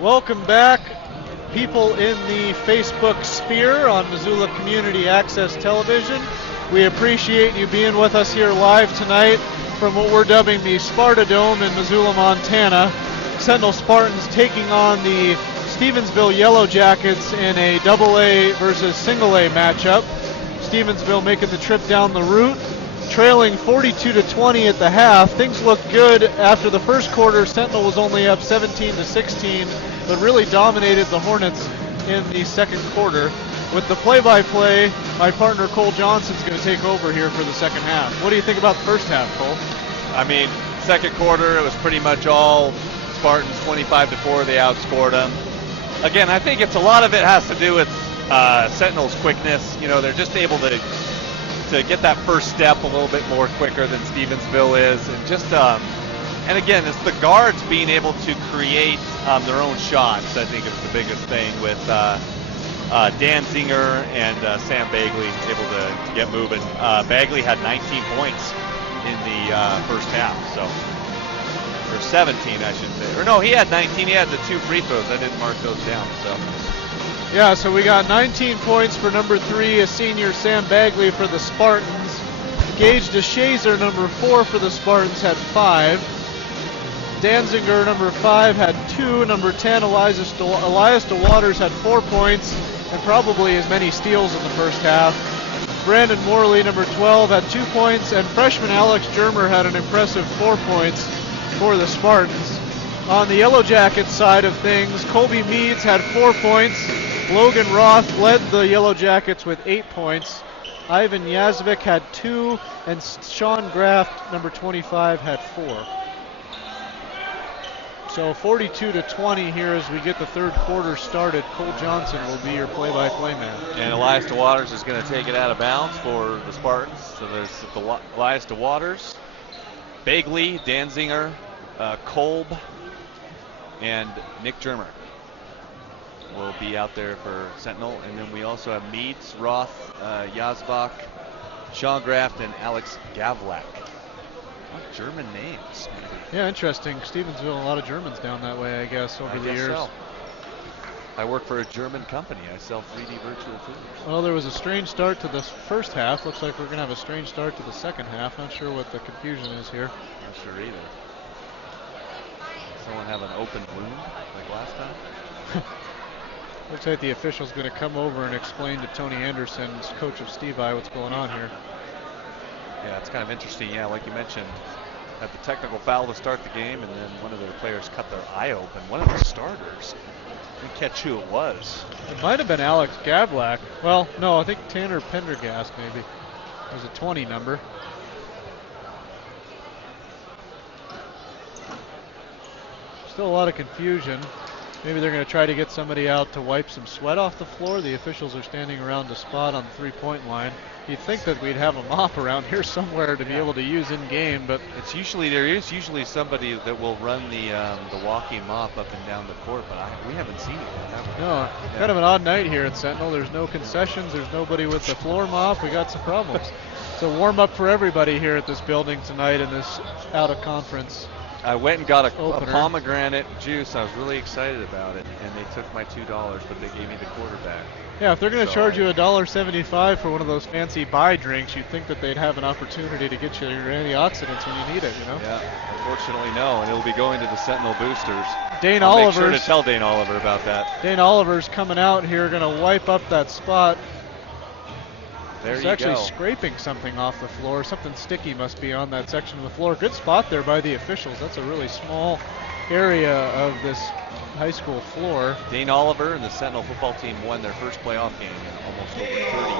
Welcome back, people in the Facebook sphere on Missoula Community Access Television. We appreciate you being with us here live tonight from what we're dubbing the Sparta Dome in Missoula, Montana. Sentinel Spartans taking on the Stevensville Yellow Jackets in a AA versus single A matchup. Stevensville making the trip down the route, trailing 42-20 at the half. Things looked good after the first quarter. Sentinel was only up 17-16, but really dominated the Hornets in the second quarter. With the play-by-play, my partner Cole Johnson's going to take over here for the second half. What do you think about the first half, Cole? I mean, second quarter, it was pretty much all Spartans 25-4. They outscored them. Again, I think a lot of it has to do with Sentinel's quickness. You know, they're just able to get that first step a little bit more quicker than Stevensville is, and just and again, it's the guards being able to create their own shots. I think is the biggest thing with Danziger and Sam Bagley able to get moving. Bagley had 19 points in the first half, so or 17, I should say. Or no, he had 19. He had the 2 free throws. I didn't mark those down, so. Yeah, so we got 19 points for number 3, a senior Sam Bagley for the Spartans. Gage DeShazer, number 4 for the Spartans, had 5. Danziger, number 5, had 2. Number 10, Elias DeWaters had 4 points and probably as many steals in the first half. Brandon Morley, number 12, had 2 points, and freshman Alex Germer had an impressive 4 points for the Spartans. On the Yellow Jackets side of things, Colby Meads had 4 points. Logan Roth led the Yellow Jackets with 8 points. Ivan Yazvik had 2, and Sean Graft, number 25, had 4. So 42-20 here as we get the third quarter started. Cole Johnson will be your play-by-play man. And Elias DeWaters is going to take it out of bounds for the Spartans. So there's Elias DeWaters, Bagley, Danziger, Kolb, and Nick Germer will be out there for Sentinel. And then we also have Meads, Roth, Yazbak, Sean Graft, and Alex Gavlak. What German names, maybe. Yeah, interesting. Stevensville, a lot of Germans down that way, I guess, over the years. So. I work for a German company. I sell 3D virtual tours. Well, there was a strange start to this first half. Looks like we're going to have a strange start to the second half. Not sure what the confusion is here. Not sure either. Someone have an open wound like last time? Looks like the official's going to come over and explain to Tony Anderson, coach of Steve I, what's going on here. Yeah, it's kind of interesting. Yeah, like you mentioned, had the technical foul to start the game, and then one of their players cut their eye open. One of the starters. Didn't catch who it was. It might have been Alex Gavlak. Well, no, I think Tanner Pendergast maybe. It was a 20 number. Still a lot of confusion. Maybe they're going to try to get somebody out to wipe some sweat off the floor. The officials are standing around the spot on the three-point line. You'd think that we'd have a mop around here somewhere to be able to use in game, but it's usually there is usually somebody that will run the walking mop up and down the court, but we haven't seen it yet, have we? No, kind of an odd night here at Sentinel. There's no concessions. There's nobody with the floor mop. We got some problems. It's a warm-up for everybody here at this building tonight in this out-of-conference. I went and got a pomegranate juice. I was really excited about it, and they took my $2, but they gave me the quarterback. Yeah, if they're going to charge you $1.75 for one of those fancy buy drinks, you'd think that they'd have an opportunity to get you your antioxidants when you need it, you know? Yeah, unfortunately no, and it'll be going to the Sentinel boosters. Dane I'll Oliver's, make sure to tell Dane Oliver about that. Dane Oliver's coming out here, going to wipe up that spot. There He's you actually go. scraping something off the floor. Something sticky must be on that section of the floor. Good spot there by the officials. That's a really small area of this high school floor. Dane Oliver and the Sentinel football team won their first playoff game in almost over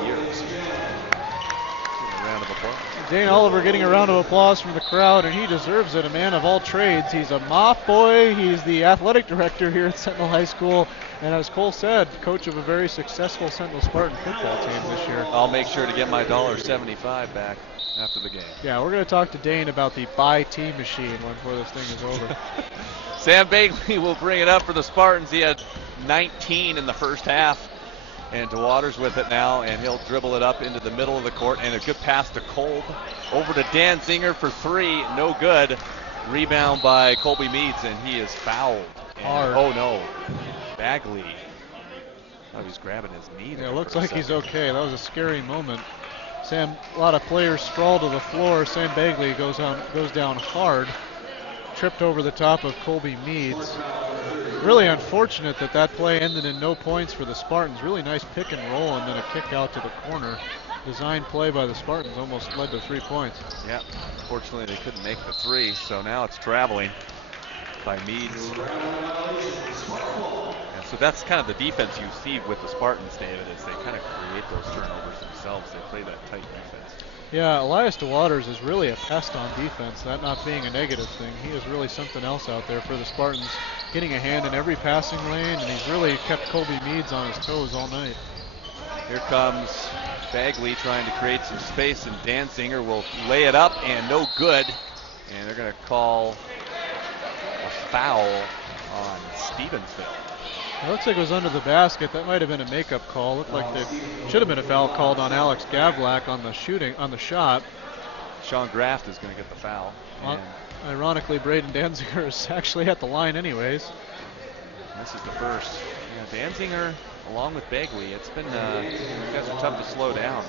30 years. A round of applause. Dane Oliver getting a round of applause from the crowd, and he deserves it. A man of all trades. He's a mop boy. He's the athletic director here at Sentinel High School. And as Cole said, coach of a very successful Sentinel Spartan football team this year. I'll make sure to get my $1.75 back after the game. Yeah, we're going to talk to Dane about the buy team machine before this thing is over. Sam Bagley will bring it up for the Spartans. He had 19 in the first half. And DeWaters with it now, and he'll dribble it up into the middle of the court. And a good pass to Kolb. Over to Danziger for 3. No good. Rebound by Colby Meads, and he is fouled. hard. Oh no, Bagley. Oh, he's grabbing his knee. Yeah, it looks like he's okay. That was a scary moment. A lot of players sprawl to the floor. Sam Bagley goes down hard, tripped over the top of Colby Meads. Really unfortunate that play ended in no points for the Spartans. Really nice pick and roll and then a kick out to the corner. Designed play by the Spartans almost led to 3 points. Yeah, unfortunately they couldn't make the three, so now it's traveling by Meads. And so that's kind of the defense you see with the Spartans, David, is they kind of create those turnovers themselves. They play that tight defense. Yeah, Elias DeWaters is really a pest on defense, that not being a negative thing. He is really something else out there for the Spartans, getting a hand in every passing lane, and he's really kept Colby Meads on his toes all night. Here comes Bagley trying to create some space, and Danzinger will lay it up, and no good. And they're going to call a foul on Stevensville. It looks like it was under the basket. That might have been a makeup call. Looked like there should have been a foul called on Alex Gavlak on the shot. Sean Graft is going to get the foul. Ironically, Braden Danziger is actually at the line anyways. This is the first. Yeah, Danzinger along with Bagley. It's been, you guys are tough to slow down.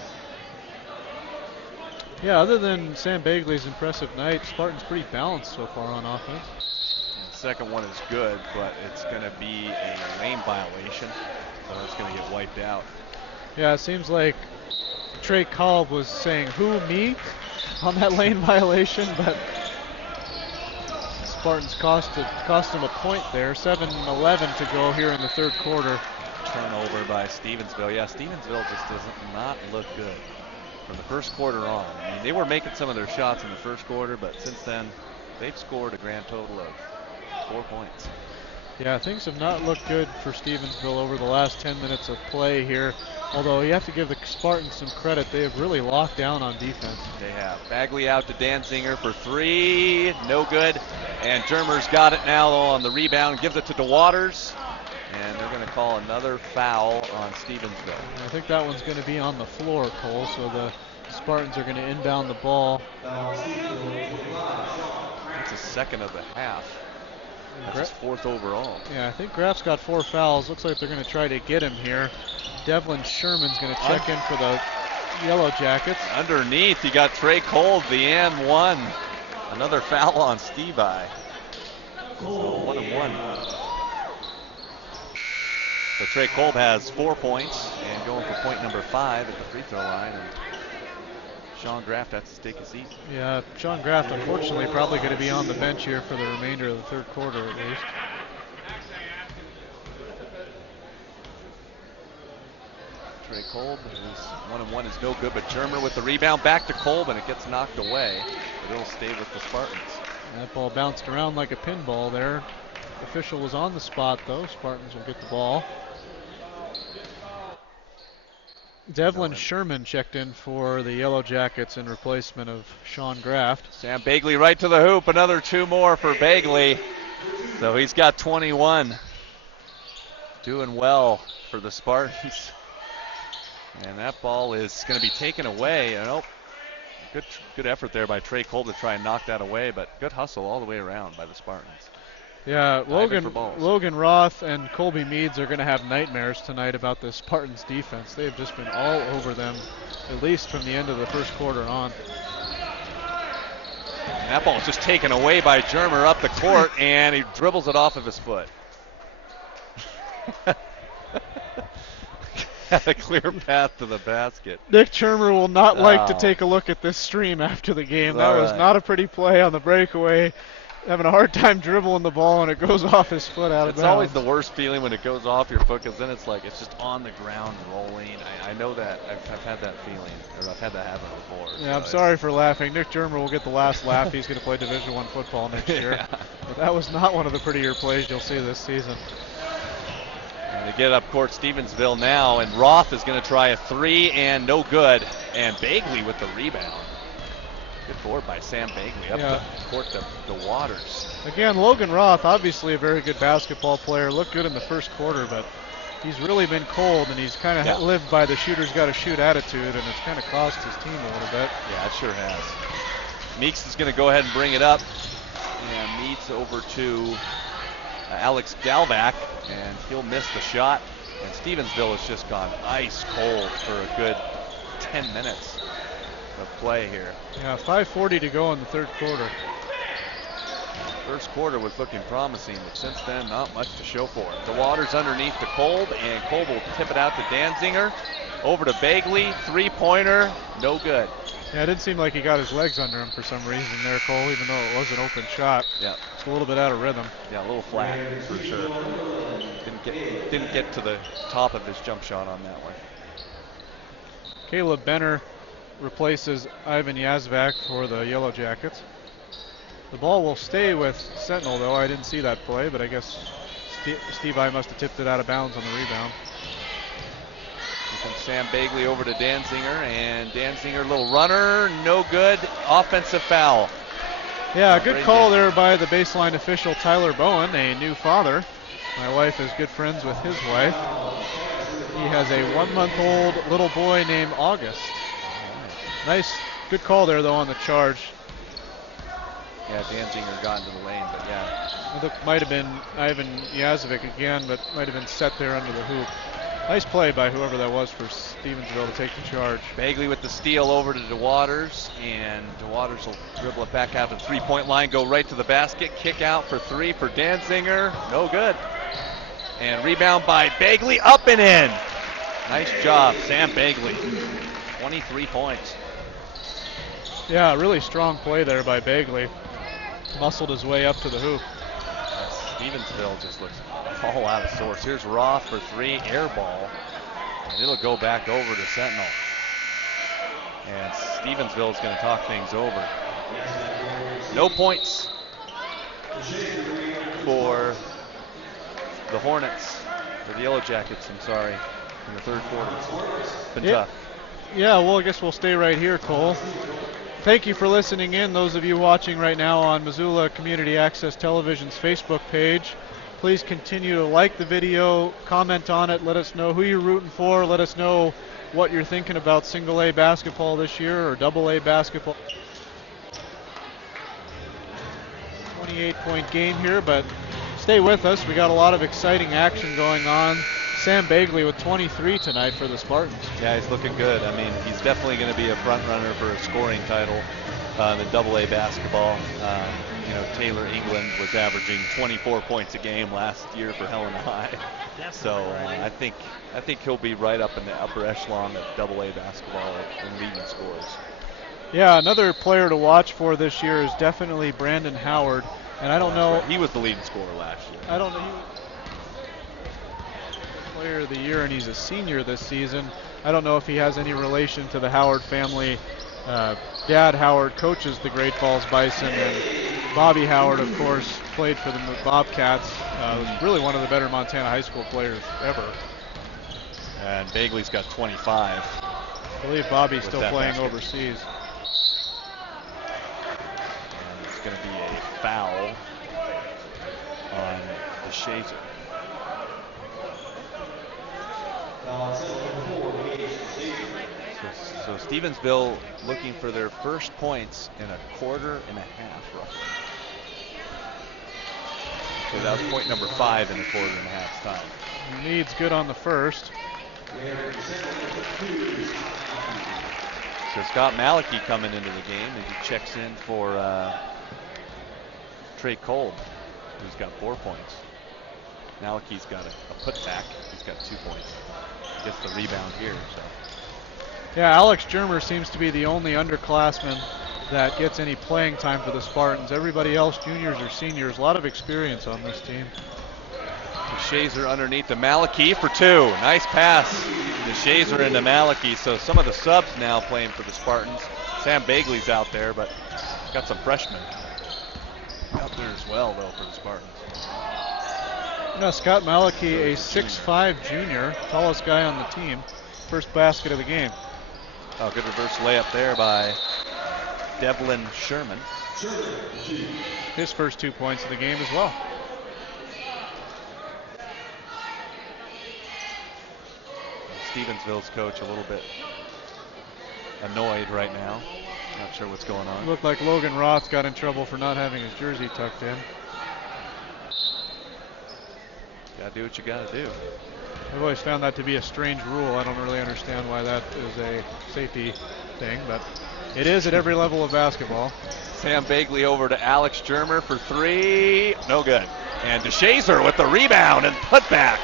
Yeah, other than Sam Bagley's impressive night, Spartan's pretty balanced so far on offense. Second one is good, but it's going to be a lane violation, so it's going to get wiped out. Yeah, it seems like Trey Kolb was saying, "Who, me?" on that lane violation, but Spartans cost him a point there. 7:11 to go here in the third quarter. Turnover by Stevensville. Yeah, Stevensville just does not look good from the first quarter on. I mean, they were making some of their shots in the first quarter, but since then, they've scored a grand total of 4 points. Yeah, things have not looked good for Stevensville over the last 10 minutes of play here. Although you have to give the Spartans some credit, they have really locked down on defense. They have. Bagley out to Danzinger for three, no good. And Germer's got it now on the rebound, gives it to DeWaters. And they're going to call another foul on Stevensville. I think that one's going to be on the floor, Cole, so the Spartans are going to inbound the ball. It's the second of the half. That's his fourth overall. Yeah, I think Graf's got 4 fouls. Looks like they're going to try to get him here. Devlin Sherman's going to check in for the Yellow Jackets. Underneath, you got Trey Kolb, the and one. Another foul on Stevie. So 1-1. So Trey Kolb has 4 points and going for point number 5 at the free throw line. And Sean Graft has to take a seat. Yeah, Sean Graft, unfortunately, probably going to be on the bench here for the remainder of the third quarter at least. Trey Kolb, who's 1-1 is no good, but Germer with the rebound back to Kolb, and it gets knocked away. But it'll stay with the Spartans. That ball bounced around like a pinball there. The official was on the spot, though. Spartans will get the ball. Devlin Sherman checked in for the Yellow Jackets in replacement of Sean Graft. Sam Bagley right to the hoop. Another 2 more for Bagley. So he's got 21. Doing well for the Spartans. And that ball is going to be taken away. And good effort there by Trey Kolb to try and knock that away, but good hustle all the way around by the Spartans. Yeah, Logan Roth and Colby Meads are going to have nightmares tonight about the Spartans defense. They have just been all over them, at least from the end of the first quarter on. And that ball is just taken away by Germer up the court, and he dribbles it off of his foot. Had a clear path to the basket. Nick Germer will not like to take a look at this stream after the game. That was not a pretty play on the breakaway. Having a hard time dribbling the ball and it goes off his foot out of bounds. It's always the worst feeling when it goes off your foot, because then it's like it's just on the ground rolling. I know that. I've had that feeling, or I've had that happen before. Yeah, so I'm sorry for laughing. Nick Germer will get the last laugh. He's going to play Division I football next year. Yeah. But that was not one of the prettier plays you'll see this season. And they get up court Stevensville now, and Roth is going to try a 3 and no good. And Bagley with the rebound. Good board by Sam Bagley up the court to DeWaters. Again, Logan Roth, obviously a very good basketball player. Looked good in the first quarter, but he's really been cold, and he's kind of lived by the shooter's got to shoot attitude, and it's kind of cost his team a little bit. Yeah, it sure has. Meeks is going to go ahead and bring it up. And Meeks over to Alex Galvac, and he'll miss the shot. And Stevensville has just gone ice cold for a good 10 minutes of play here. Yeah, 5:40 to go in the third quarter. First quarter was looking promising, but since then, not much to show for it. The water's underneath to Kolb, and Kolb will tip it out to Danziger. Over to Bagley, three-pointer, no good. Yeah, it didn't seem like he got his legs under him for some reason there, Cole, even though it was an open shot. Yeah. It's a little bit out of rhythm. Yeah, a little flat for sure. Didn't get to the top of his jump shot on that one. Caleb Benner replaces Ivan Yazvac for the Yellow Jackets. The ball will stay with Sentinel, though. I didn't see that play, but I guess Steve I must have tipped it out of bounds on the rebound. Here comes Sam Bagley over to Danziger, and Danziger, little runner, no good. Offensive foul. Yeah, good call there by the baseline official Tyler Bowen, a new father. My wife is good friends with his wife. He has a 1-month-old little boy named August. Nice, good call there, though, on the charge. Yeah, Danziger got into the lane, but yeah. I think might have been Ivan Yazovic again, but might have been set there under the hoop. Nice play by whoever that was for Stevensville to take the charge. Bagley with the steal over to DeWaters, and DeWaters will dribble it back out to the three-point line, go right to the basket, kick out for three for Danziger, no good. And rebound by Bagley, up and in. Nice job, Sam Bagley, 23 points. Yeah, really strong play there by Bagley. Muscled his way up to the hoop. Stevensville just looks all out of sorts. Here's Roth for three, air ball, and it'll go back over to Sentinel. And Stevensville is going to talk things over. No points for the Hornets, for the Yellow Jackets, I'm sorry, in the third quarter. It's been tough. Yeah, well, I guess we'll stay right here, Cole. Thank you for listening in, those of you watching right now on Missoula Community Access Television's Facebook page. Please continue to like the video, comment on it, let us know who you're rooting for, let us know what you're thinking about single A basketball this year or double A basketball. 28-point game here, but stay with us. We got a lot of exciting action going on. Sam Bagley with 23 tonight for the Spartans. Yeah, he's looking good. I mean, he's definitely going to be a front runner for a scoring title in double-A basketball. Taylor England was averaging 24 points a game last year for Helena High. So I think he'll be right up in the upper echelon of double-A basketball and leading scorers. Yeah, another player to watch for this year is definitely Brandon Howard. And I don't know. Right. He was the leading scorer last year. I don't know. He was player of the year, and he's a senior this season. I don't know if he has any relation to the Howard family. Dad Howard coaches the Great Falls Bison, and Bobby Howard, of course, played for the Bobcats. Was really one of the better Montana high school players ever. And Bagley's got 25. I believe Bobby's still playing basket overseas. And it's going to be a foul on the Shazer. So Stevensville looking for their first points in a quarter and a half, roughly. So that was point number 5 in the quarter and a half time. Meade's good on the first. So Scott Malicki coming into the game, and he checks in for Trey Kolb, who's got 4 points. Malicki's got a putback. He's got 2 points. Gets the rebound here. So. Yeah, Alex Germer seems to be the only underclassman that gets any playing time for the Spartans. Everybody else, juniors or seniors, a lot of experience on this team. Shazer underneath the Malicki for 2. Nice pass. The Shazer into Malicki. So some of the subs now playing for the Spartans. Sam Bagley's out there, but got some freshmen out there as well, though, for the Spartans. You know, Scott Malicki, a 6'5 junior, tallest guy on the team. First basket of the game. Oh, good reverse layup there by Devlin Sherman. His first 2 points of the game as well. Stevensville's coach a little bit annoyed right now. Not sure what's going on. Looked like Logan Roth got in trouble for not having his jersey tucked in. Gotta do what you gotta do. I've always found that to be a strange rule. I don't really understand why that is a safety thing, but it is at every level of basketball. Sam Bagley over to Alex Germer for three. No good. And DeShazer with the rebound and put back.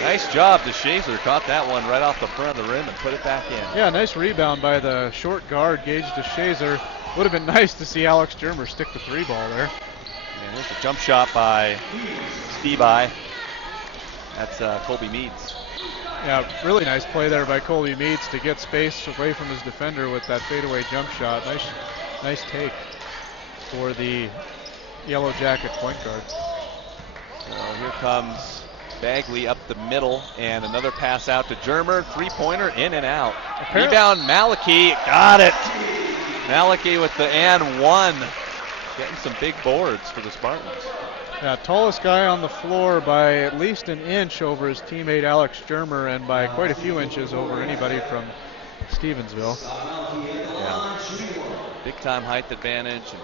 Nice job, DeShazer. Caught that one right off the front of the rim and put it back in. Yeah, nice rebound by the short guard, Gage DeShazer. Would have been nice to see Alex Germer stick the three ball there. And here's a jump shot by Steve I. That's Colby Meads. Yeah, really nice play there by Colby Meads to get space away from his defender with that fadeaway jump shot. Nice take for the Yellow Jacket point guard. So here comes Bagley up the middle, and another pass out to Germer. Three-pointer in and out. Rebound, Malachy. Got it. Malachy with the and one. Getting some big boards for the Spartans. Yeah, tallest guy on the floor by at least an inch over his teammate Alex Germer, and by quite a few inches over anybody from Stevensville. Yeah. Big time height advantage and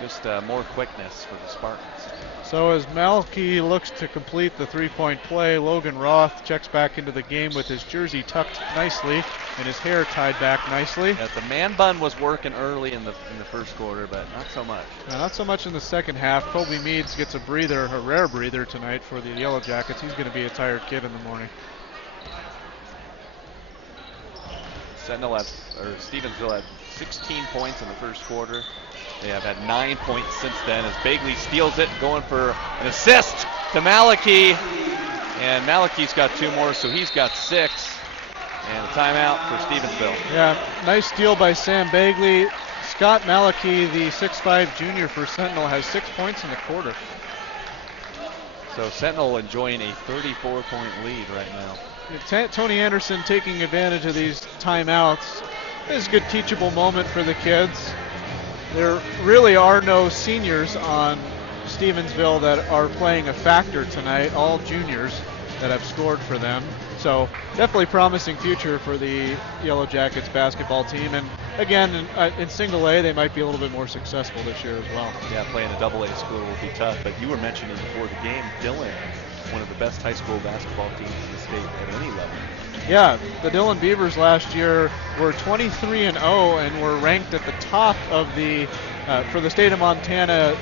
just more quickness for the Spartans. So as Malachy looks to complete the three-point play, Logan Roth checks back into the game with his jersey tucked nicely and his hair tied back nicely. Yeah, the man bun was working early in the first quarter, but not so much. Not so much in the second half. Colby Meads gets a breather, a rare breather tonight for the Yellow Jackets. He's going to be a tired kid in the morning. Stevensville had 16 points in the first quarter. They have had 9 points since then as Bagley steals it, going for an assist to Malachy. And Malachy's got two more, so he's got 6. And a timeout for Stevensville. Yeah, nice steal by Sam Bagley. Scott Malachy, the 6'5 junior for Sentinel, has 6 points in the quarter. So Sentinel enjoying a 34-point lead right now. Tony Anderson taking advantage of these timeouts. This is a good teachable moment for the kids. There really are no seniors on Stevensville that are playing a factor tonight, all juniors that have scored for them. So definitely promising future for the Yellow Jackets basketball team. And again, in single A, they might be a little bit more successful this year as well. Yeah, playing a double A school will be tough. But you were mentioning before the game, Dillon, one of the best high school basketball teams in the state at any level. Yeah, the Dillon Beavers last year were 23-0 and were ranked at the top of the, for the state of Montana,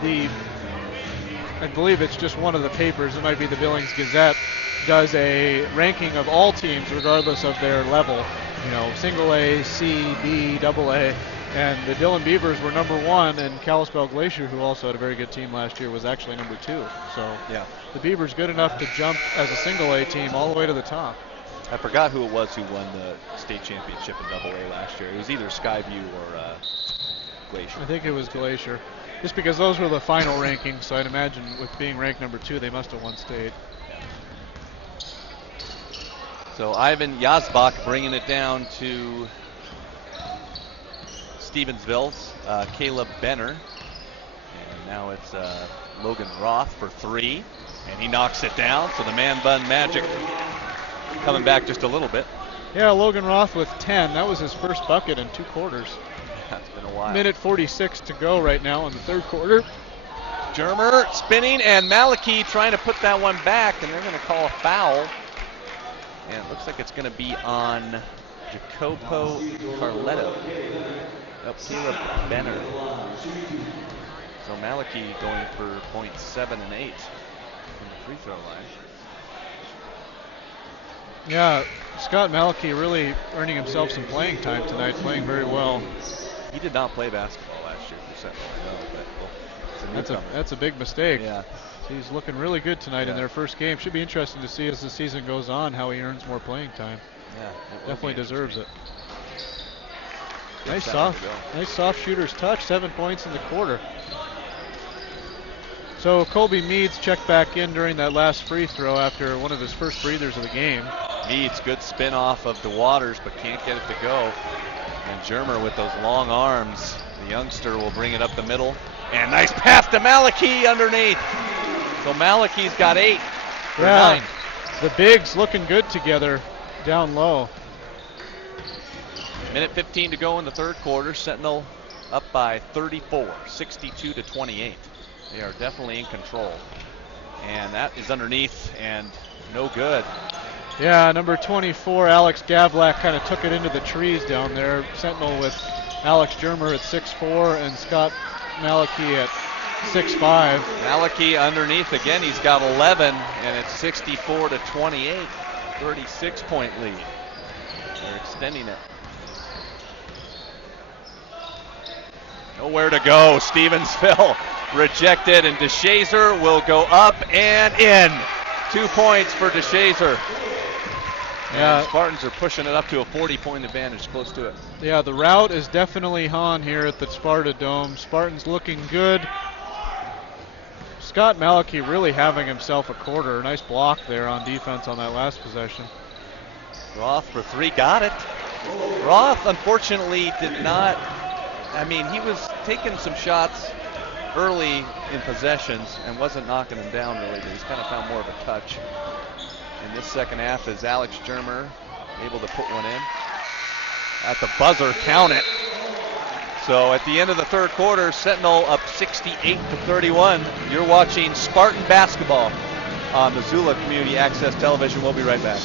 I believe it's just one of the papers, it might be the Billings Gazette, does a ranking of all teams regardless of their level, single A, C, B, double A, and the Dillon Beavers were number 1, and Kalispell Glacier, who also had a very good team last year, was actually number 2. So yeah, the Beavers good enough to jump as a single A team all the way to the top. I forgot who it was who won the state championship in double A last year. It was either Skyview or Glacier. I think it was Glacier. Just because those were the final rankings, so I'd imagine with being ranked number 2, they must have won state. So Ivan Yazbak bringing it down to Stevensville's Caleb Benner. And now it's Logan Roth for 3. And he knocks it down, so the man bun magic coming back just a little bit. Yeah, Logan Roth with 10. That was his first bucket in 2 quarters. It's been a while. Minute 46 to go right now in the third quarter. Germer spinning, and Malachy trying to put that one back, and they're going to call a foul. And it looks like it's going to be on Jacopo Carletto. Caleb Benner. So Malachy going for points 7 and 8 from the free throw line. Yeah, Scott Malachy really earning himself some playing time tonight, playing very well. He did not play basketball last year for Sentinel, I know, but that's a big mistake. Yeah. He's looking really good tonight in their first game. Should be interesting to see as the season goes on how he earns more playing time. Yeah, definitely deserves it. Nice soft shooter's touch. 7 points in the quarter. So Colby Meads checked back in during that last free throw after one of his first breathers of the game. Meads, good spin off of the Waters, but can't get it to go. And Germer with those long arms. The youngster will bring it up the middle. And nice pass to Malachy underneath. So Malachy's got 8 for 9. The bigs looking good together down low. Minute 15 to go in the third quarter. Sentinel up by 34, 62 to 28. They are definitely in control. And And that is underneath and no good. Yeah, number 24, Alex Gavlak, kind of took it into the trees down there. Sentinel with Alex Germer at 6'4" and Scott Malachy at 6'5". Malachy underneath again. He's got 11, and it's 64-28, 36-point lead. They're extending it. Nowhere to go. Stevensville rejected, and DeShazer will go up and in. 2 points for DeShazer. Yeah. And Spartans are pushing it up to a 40-point advantage, close to it. Yeah, the route is definitely on here at the Sparta Dome. Spartans looking good. Scott Malachy really having himself a quarter. Nice block there on defense on that last possession. Roth for 3, got it. Roth unfortunately did not, he was taking some shots early in possessions and wasn't knocking them down really, but he's kind of found more of a touch. In this second half is Alex Germer able to put one in. At the buzzer, count it. So at the end of the third quarter, Sentinel up 68-31. You're watching Spartan basketball on Missoula Community Access Television. We'll be right back.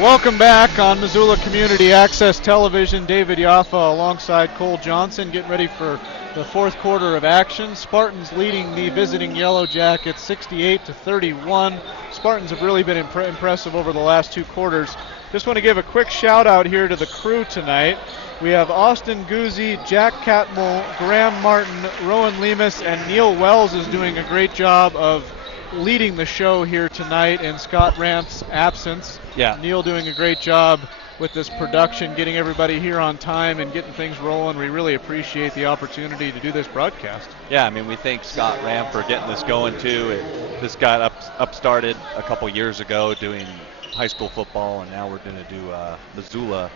Welcome back on Missoula Community Access Television. David Yaffa alongside Cole Johnson getting ready for the fourth quarter of action. Spartans leading the visiting Yellow Jackets 68-31. Spartans have really been impressive over the last 2 quarters. Just want to give a quick shout out here to the crew tonight. We have Austin Guzzi, Jack Catmull, Graham Martin, Rowan Lemus, and Neil Wells is doing a great job of leading the show here tonight in Scott Ramp's absence. Yeah. Neil doing a great job with this production, getting everybody here on time and getting things rolling. We really appreciate the opportunity to do this broadcast. Yeah, we thank Scott Ramp for getting this going too. This got started a couple years ago doing high school football, and now we're going to do Missoula.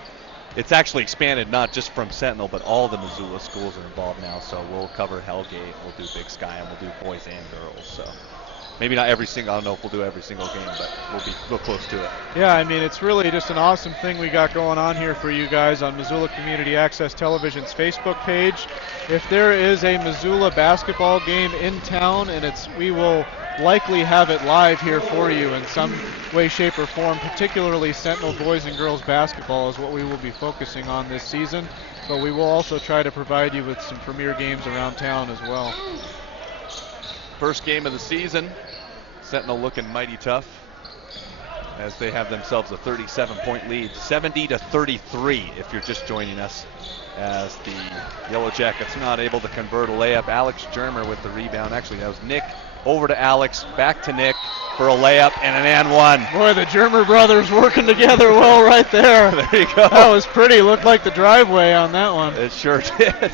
It's actually expanded not just from Sentinel, but all the Missoula schools are involved now. So we'll cover Hellgate, we'll do Big Sky, and we'll do boys and girls. So maybe not every single, I don't know if we'll do every single game, but we'll be real close to it. Yeah, it's really just an awesome thing we got going on here for you guys on Missoula Community Access Television's Facebook page. If there is a Missoula basketball game in town, and we will likely have it live here for you in some way, shape, or form, particularly Sentinel boys and girls basketball is what we will be focusing on this season, but we will also try to provide you with some premier games around town as well. First game of the season, Sentinel looking mighty tough as they have themselves a 37-point lead, 70-33 if you're just joining us, as the Yellow Jackets not able to convert a layup. Alex Germer with the rebound. Actually, that was Nick over to Alex, back to Nick for a layup and an and one. Boy, the Germer brothers working together well right there. There you go. That was pretty. Looked like the driveway on that one. It sure did.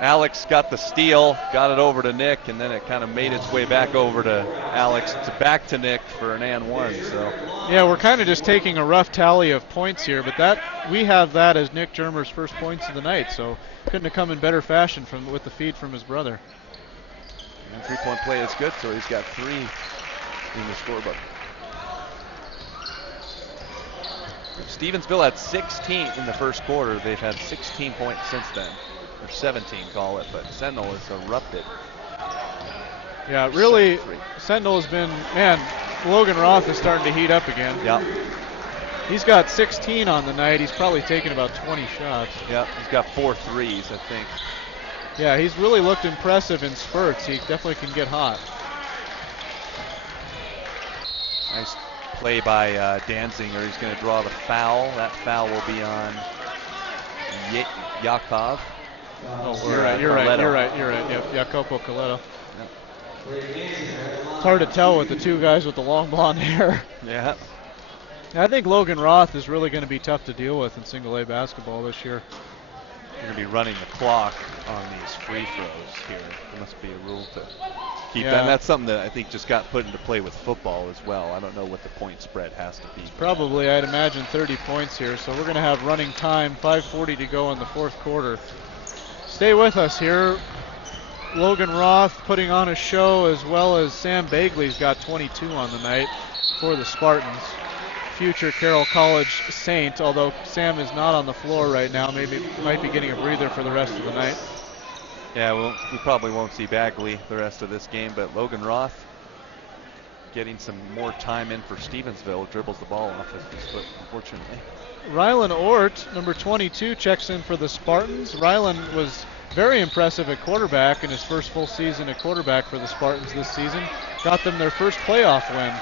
Alex got the steal, got it over to Nick, and then it kind of made its way back over to Alex, back to Nick for an and one. So yeah, we're kind of just taking a rough tally of points here, but we have that as Nick Germer's first points of the night, so couldn't have come in better fashion with the feed from his brother. And three-point play is good, so he's got 3 in the scorebook. Stevensville had 16 in the first quarter. They've had 16 points since then. Or 17, call it, but Sentinel has erupted. Yeah, really, Sentinel has been, Logan Roth is starting to heat up again. Yeah. He's got 16 on the night. He's probably taken about 20 shots. Yep, he's got 4 threes, I think. Yeah, he's really looked impressive in spurts. He definitely can get hot. Nice play by Danziger. He's going to draw the foul. That foul will be on Yakov. Oh, you're right. Yep, Jacopo Coletto. Yep. It's hard to tell with the two guys with the long blonde hair. Yeah. I think Logan Roth is really going to be tough to deal with in single A basketball this year. You're going to be running the clock on these free throws here. There must be a rule to keep that. And that's something that I think just got put into play with football as well. I don't know what the point spread has to be. Probably, I'd imagine 30 points here. So we're going to have running time, 5:40 to go in the fourth quarter. Stay with us here. Logan Roth putting on a show, as well as Sam Bagley's got 22 on the night for the Spartans. Future Carroll College Saint, although Sam is not on the floor right now, maybe might be getting a breather for the rest of the night. Yeah, we probably won't see Bagley the rest of this game, but Logan Roth getting some more time in for Stevensville, dribbles the ball off of his foot, unfortunately. Rylan Ort, number 22, checks in for the Spartans. Rylan was very impressive at quarterback in his first full season at quarterback for the Spartans this season. Got them their first playoff win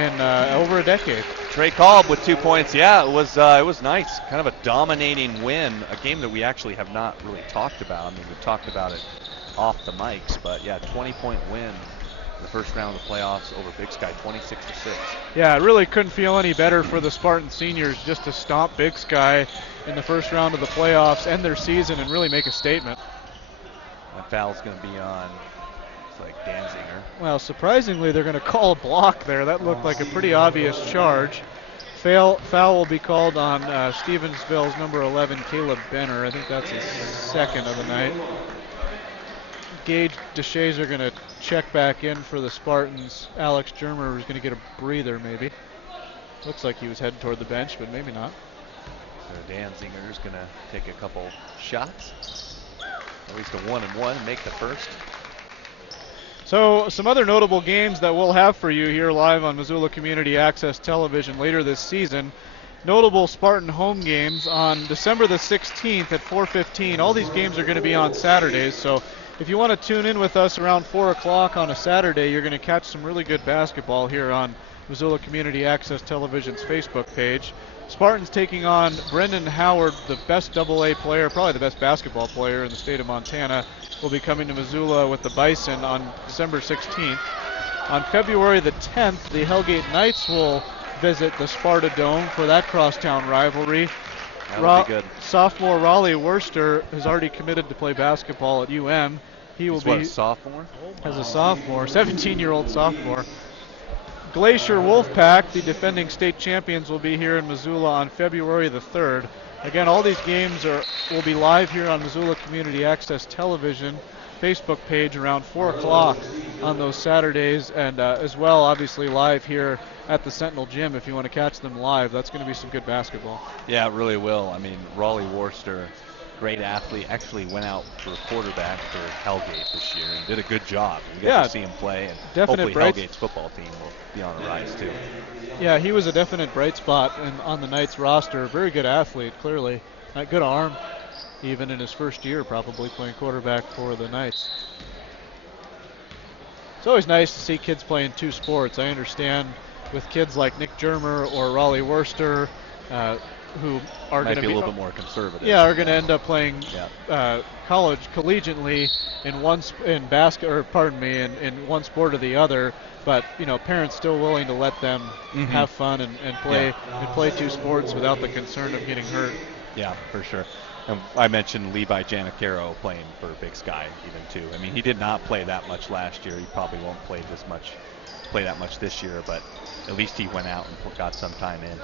in over a decade. Trey Kolb with 2 points. Yeah, it was nice. Kind of a dominating win, a game that we actually have not really talked about. I mean, we've talked about it off the mics, but yeah, 20-point win in the first round of the playoffs over Big Sky, 26-6. Yeah, it really couldn't feel any better for the Spartan seniors just to stomp Big Sky in the first round of the playoffs, end their season, and really make a statement. That foul's going to be on, it's like Danziger. Well, surprisingly, they're going to call a block there. That looked like a pretty obvious charge. Foul will be called on Stevensville's number 11, Caleb Benner. I think that's his second of the night. Gage DeShays are going to check back in for the Spartans. Alex Germer is going to get a breather, maybe. Looks like he was heading toward the bench, but maybe not. So Danziger is going to take a couple shots. At least a 1-and-1 and make the first. So some other notable games that we'll have for you here live on Missoula Community Access Television later this season. Notable Spartan home games on December the 16th at 4:15. All these games are going to be on Saturdays, so if you want to tune in with us around 4 o'clock on a Saturday, you're going to catch some really good basketball here on Missoula Community Access Television's Facebook page. Spartans taking on Brendan Howard, the best AA player, probably the best basketball player in the state of Montana, will be coming to Missoula with the Bison on December 16th. On February the 10th, the Hellgate Knights will visit the Sparta Dome for that crosstown rivalry. That'll be good. Sophomore Raleigh Worcester has already committed to play basketball at UM. He will be a sophomore? As a sophomore, 17-year-old sophomore. Glacier Wolfpack, the defending state champions, will be here in Missoula on February the 3rd. Again, all these games will be live here on Missoula Community Access Television Facebook page around 4 o'clock on those Saturdays, and as well, obviously, live here at the Sentinel Gym if you want to catch them live. That's going to be some good basketball. Yeah, it really will. I mean, Raleigh Worcester, great athlete, actually went out for quarterback for Hellgate this year and did a good job. We got to see him play, and hopefully Hellgate's football team will be on the rise too. Yeah, he was a definite bright spot on the Knights roster. Very good athlete, clearly. Good arm, even in his first year probably playing quarterback for the Knights. It's always nice to see kids playing two sports. I understand with kids like Nick Germer or Raleigh Worcester, who are going to be a little bit more conservative. Yeah, are going to end up playing college collegiately in one in one sport or the other. But parents still willing to let them have fun and play two sports without the concern of getting hurt. Yeah, for sure. And I mentioned Levi Janicaro playing for Big Sky even too. I mean, he did not play that much last year. He probably won't play that much this year, but at least he went out and got some time in.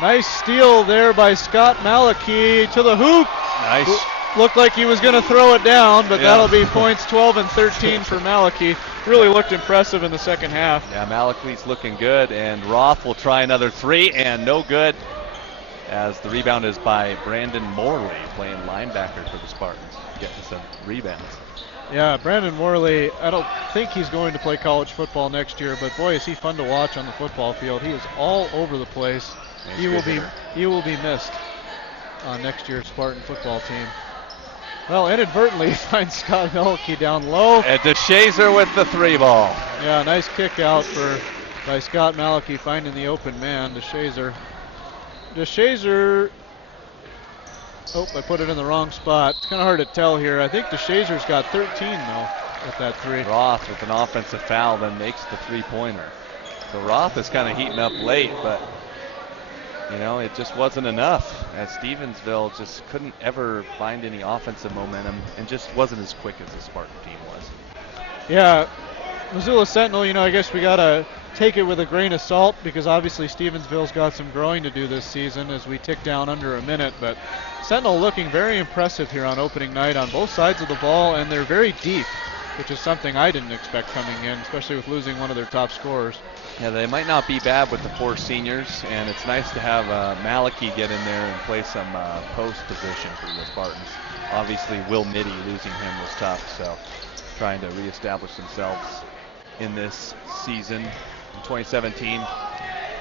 Nice steal there by Scott Malachy to the hoop. Nice. Looked like he was going to throw it down, but that'll be points 12 and 13 for Malachy. Really looked impressive in the second half. Yeah, Malachy's looking good, and Roth will try another three, and no good, as the rebound is by Brandon Morley, playing linebacker for the Spartans, getting some rebounds. Yeah, Brandon Morley, I don't think he's going to play college football next year, but boy, is he fun to watch on the football field. He is all over the place. Nice You good will be hitter. you will be missed on next year's Spartan football team. Well, inadvertently finds Scott Melke down low. And DeShazer with the 3 ball. Yeah, nice kick out by Scott Malachy finding the open man. DeShazer. Oh, I put it in the wrong spot. It's kind of hard to tell here. I think DeShazer's got 13 though with that 3. Roth with an offensive foul, then makes the 3-pointer. So Roth is kind of heating up late, but it just wasn't enough, as Stevensville just couldn't ever find any offensive momentum and just wasn't as quick as the Spartan team was. Yeah, Missoula Sentinel, I guess we got to take it with a grain of salt because obviously Stevensville's got some growing to do this season as we tick down under a minute, but Sentinel looking very impressive here on opening night on both sides of the ball, and they're very deep, which is something I didn't expect coming in, especially with losing one of their top scorers. Yeah, they might not be bad with the 4 seniors, and it's nice to have Malachy get in there and play some post position for the Spartans. Obviously, Will Mitty, losing him was tough, so trying to reestablish themselves in this season in 2017.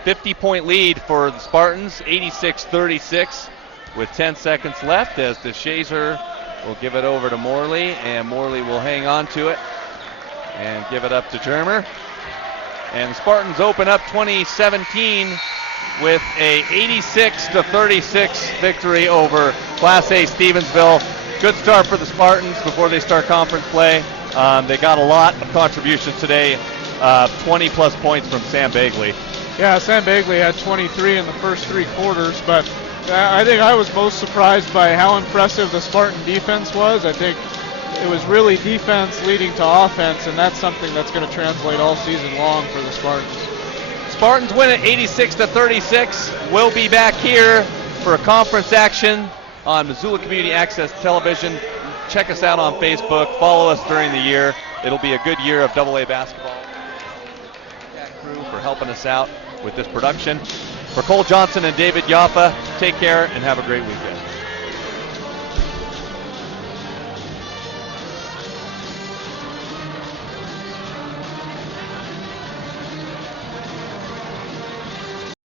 50-point lead for the Spartans, 86-36, with 10 seconds left as DeShazer will give it over to Morley, and Morley will hang on to it and give it up to Germer. And the Spartans open up 2017 with a 86-36 victory over Class A Stevensville. Good start for the Spartans before they start conference play. They got a lot of contributions today, 20-plus points from Sam Bagley. Yeah, Sam Bagley had 23 in the first 3 quarters, but I think I was most surprised by how impressive the Spartan defense was. I think it was really defense leading to offense, and that's something that's going to translate all season long for the Spartans. Spartans win at 86-36. We'll be back here for a conference action on Missoula Community Access Television. Check us out on Facebook. Follow us during the year. It'll be a good year of AA basketball. Crew for helping us out with this production. For Cole Johnson and David Yaffa, take care and have a great weekend.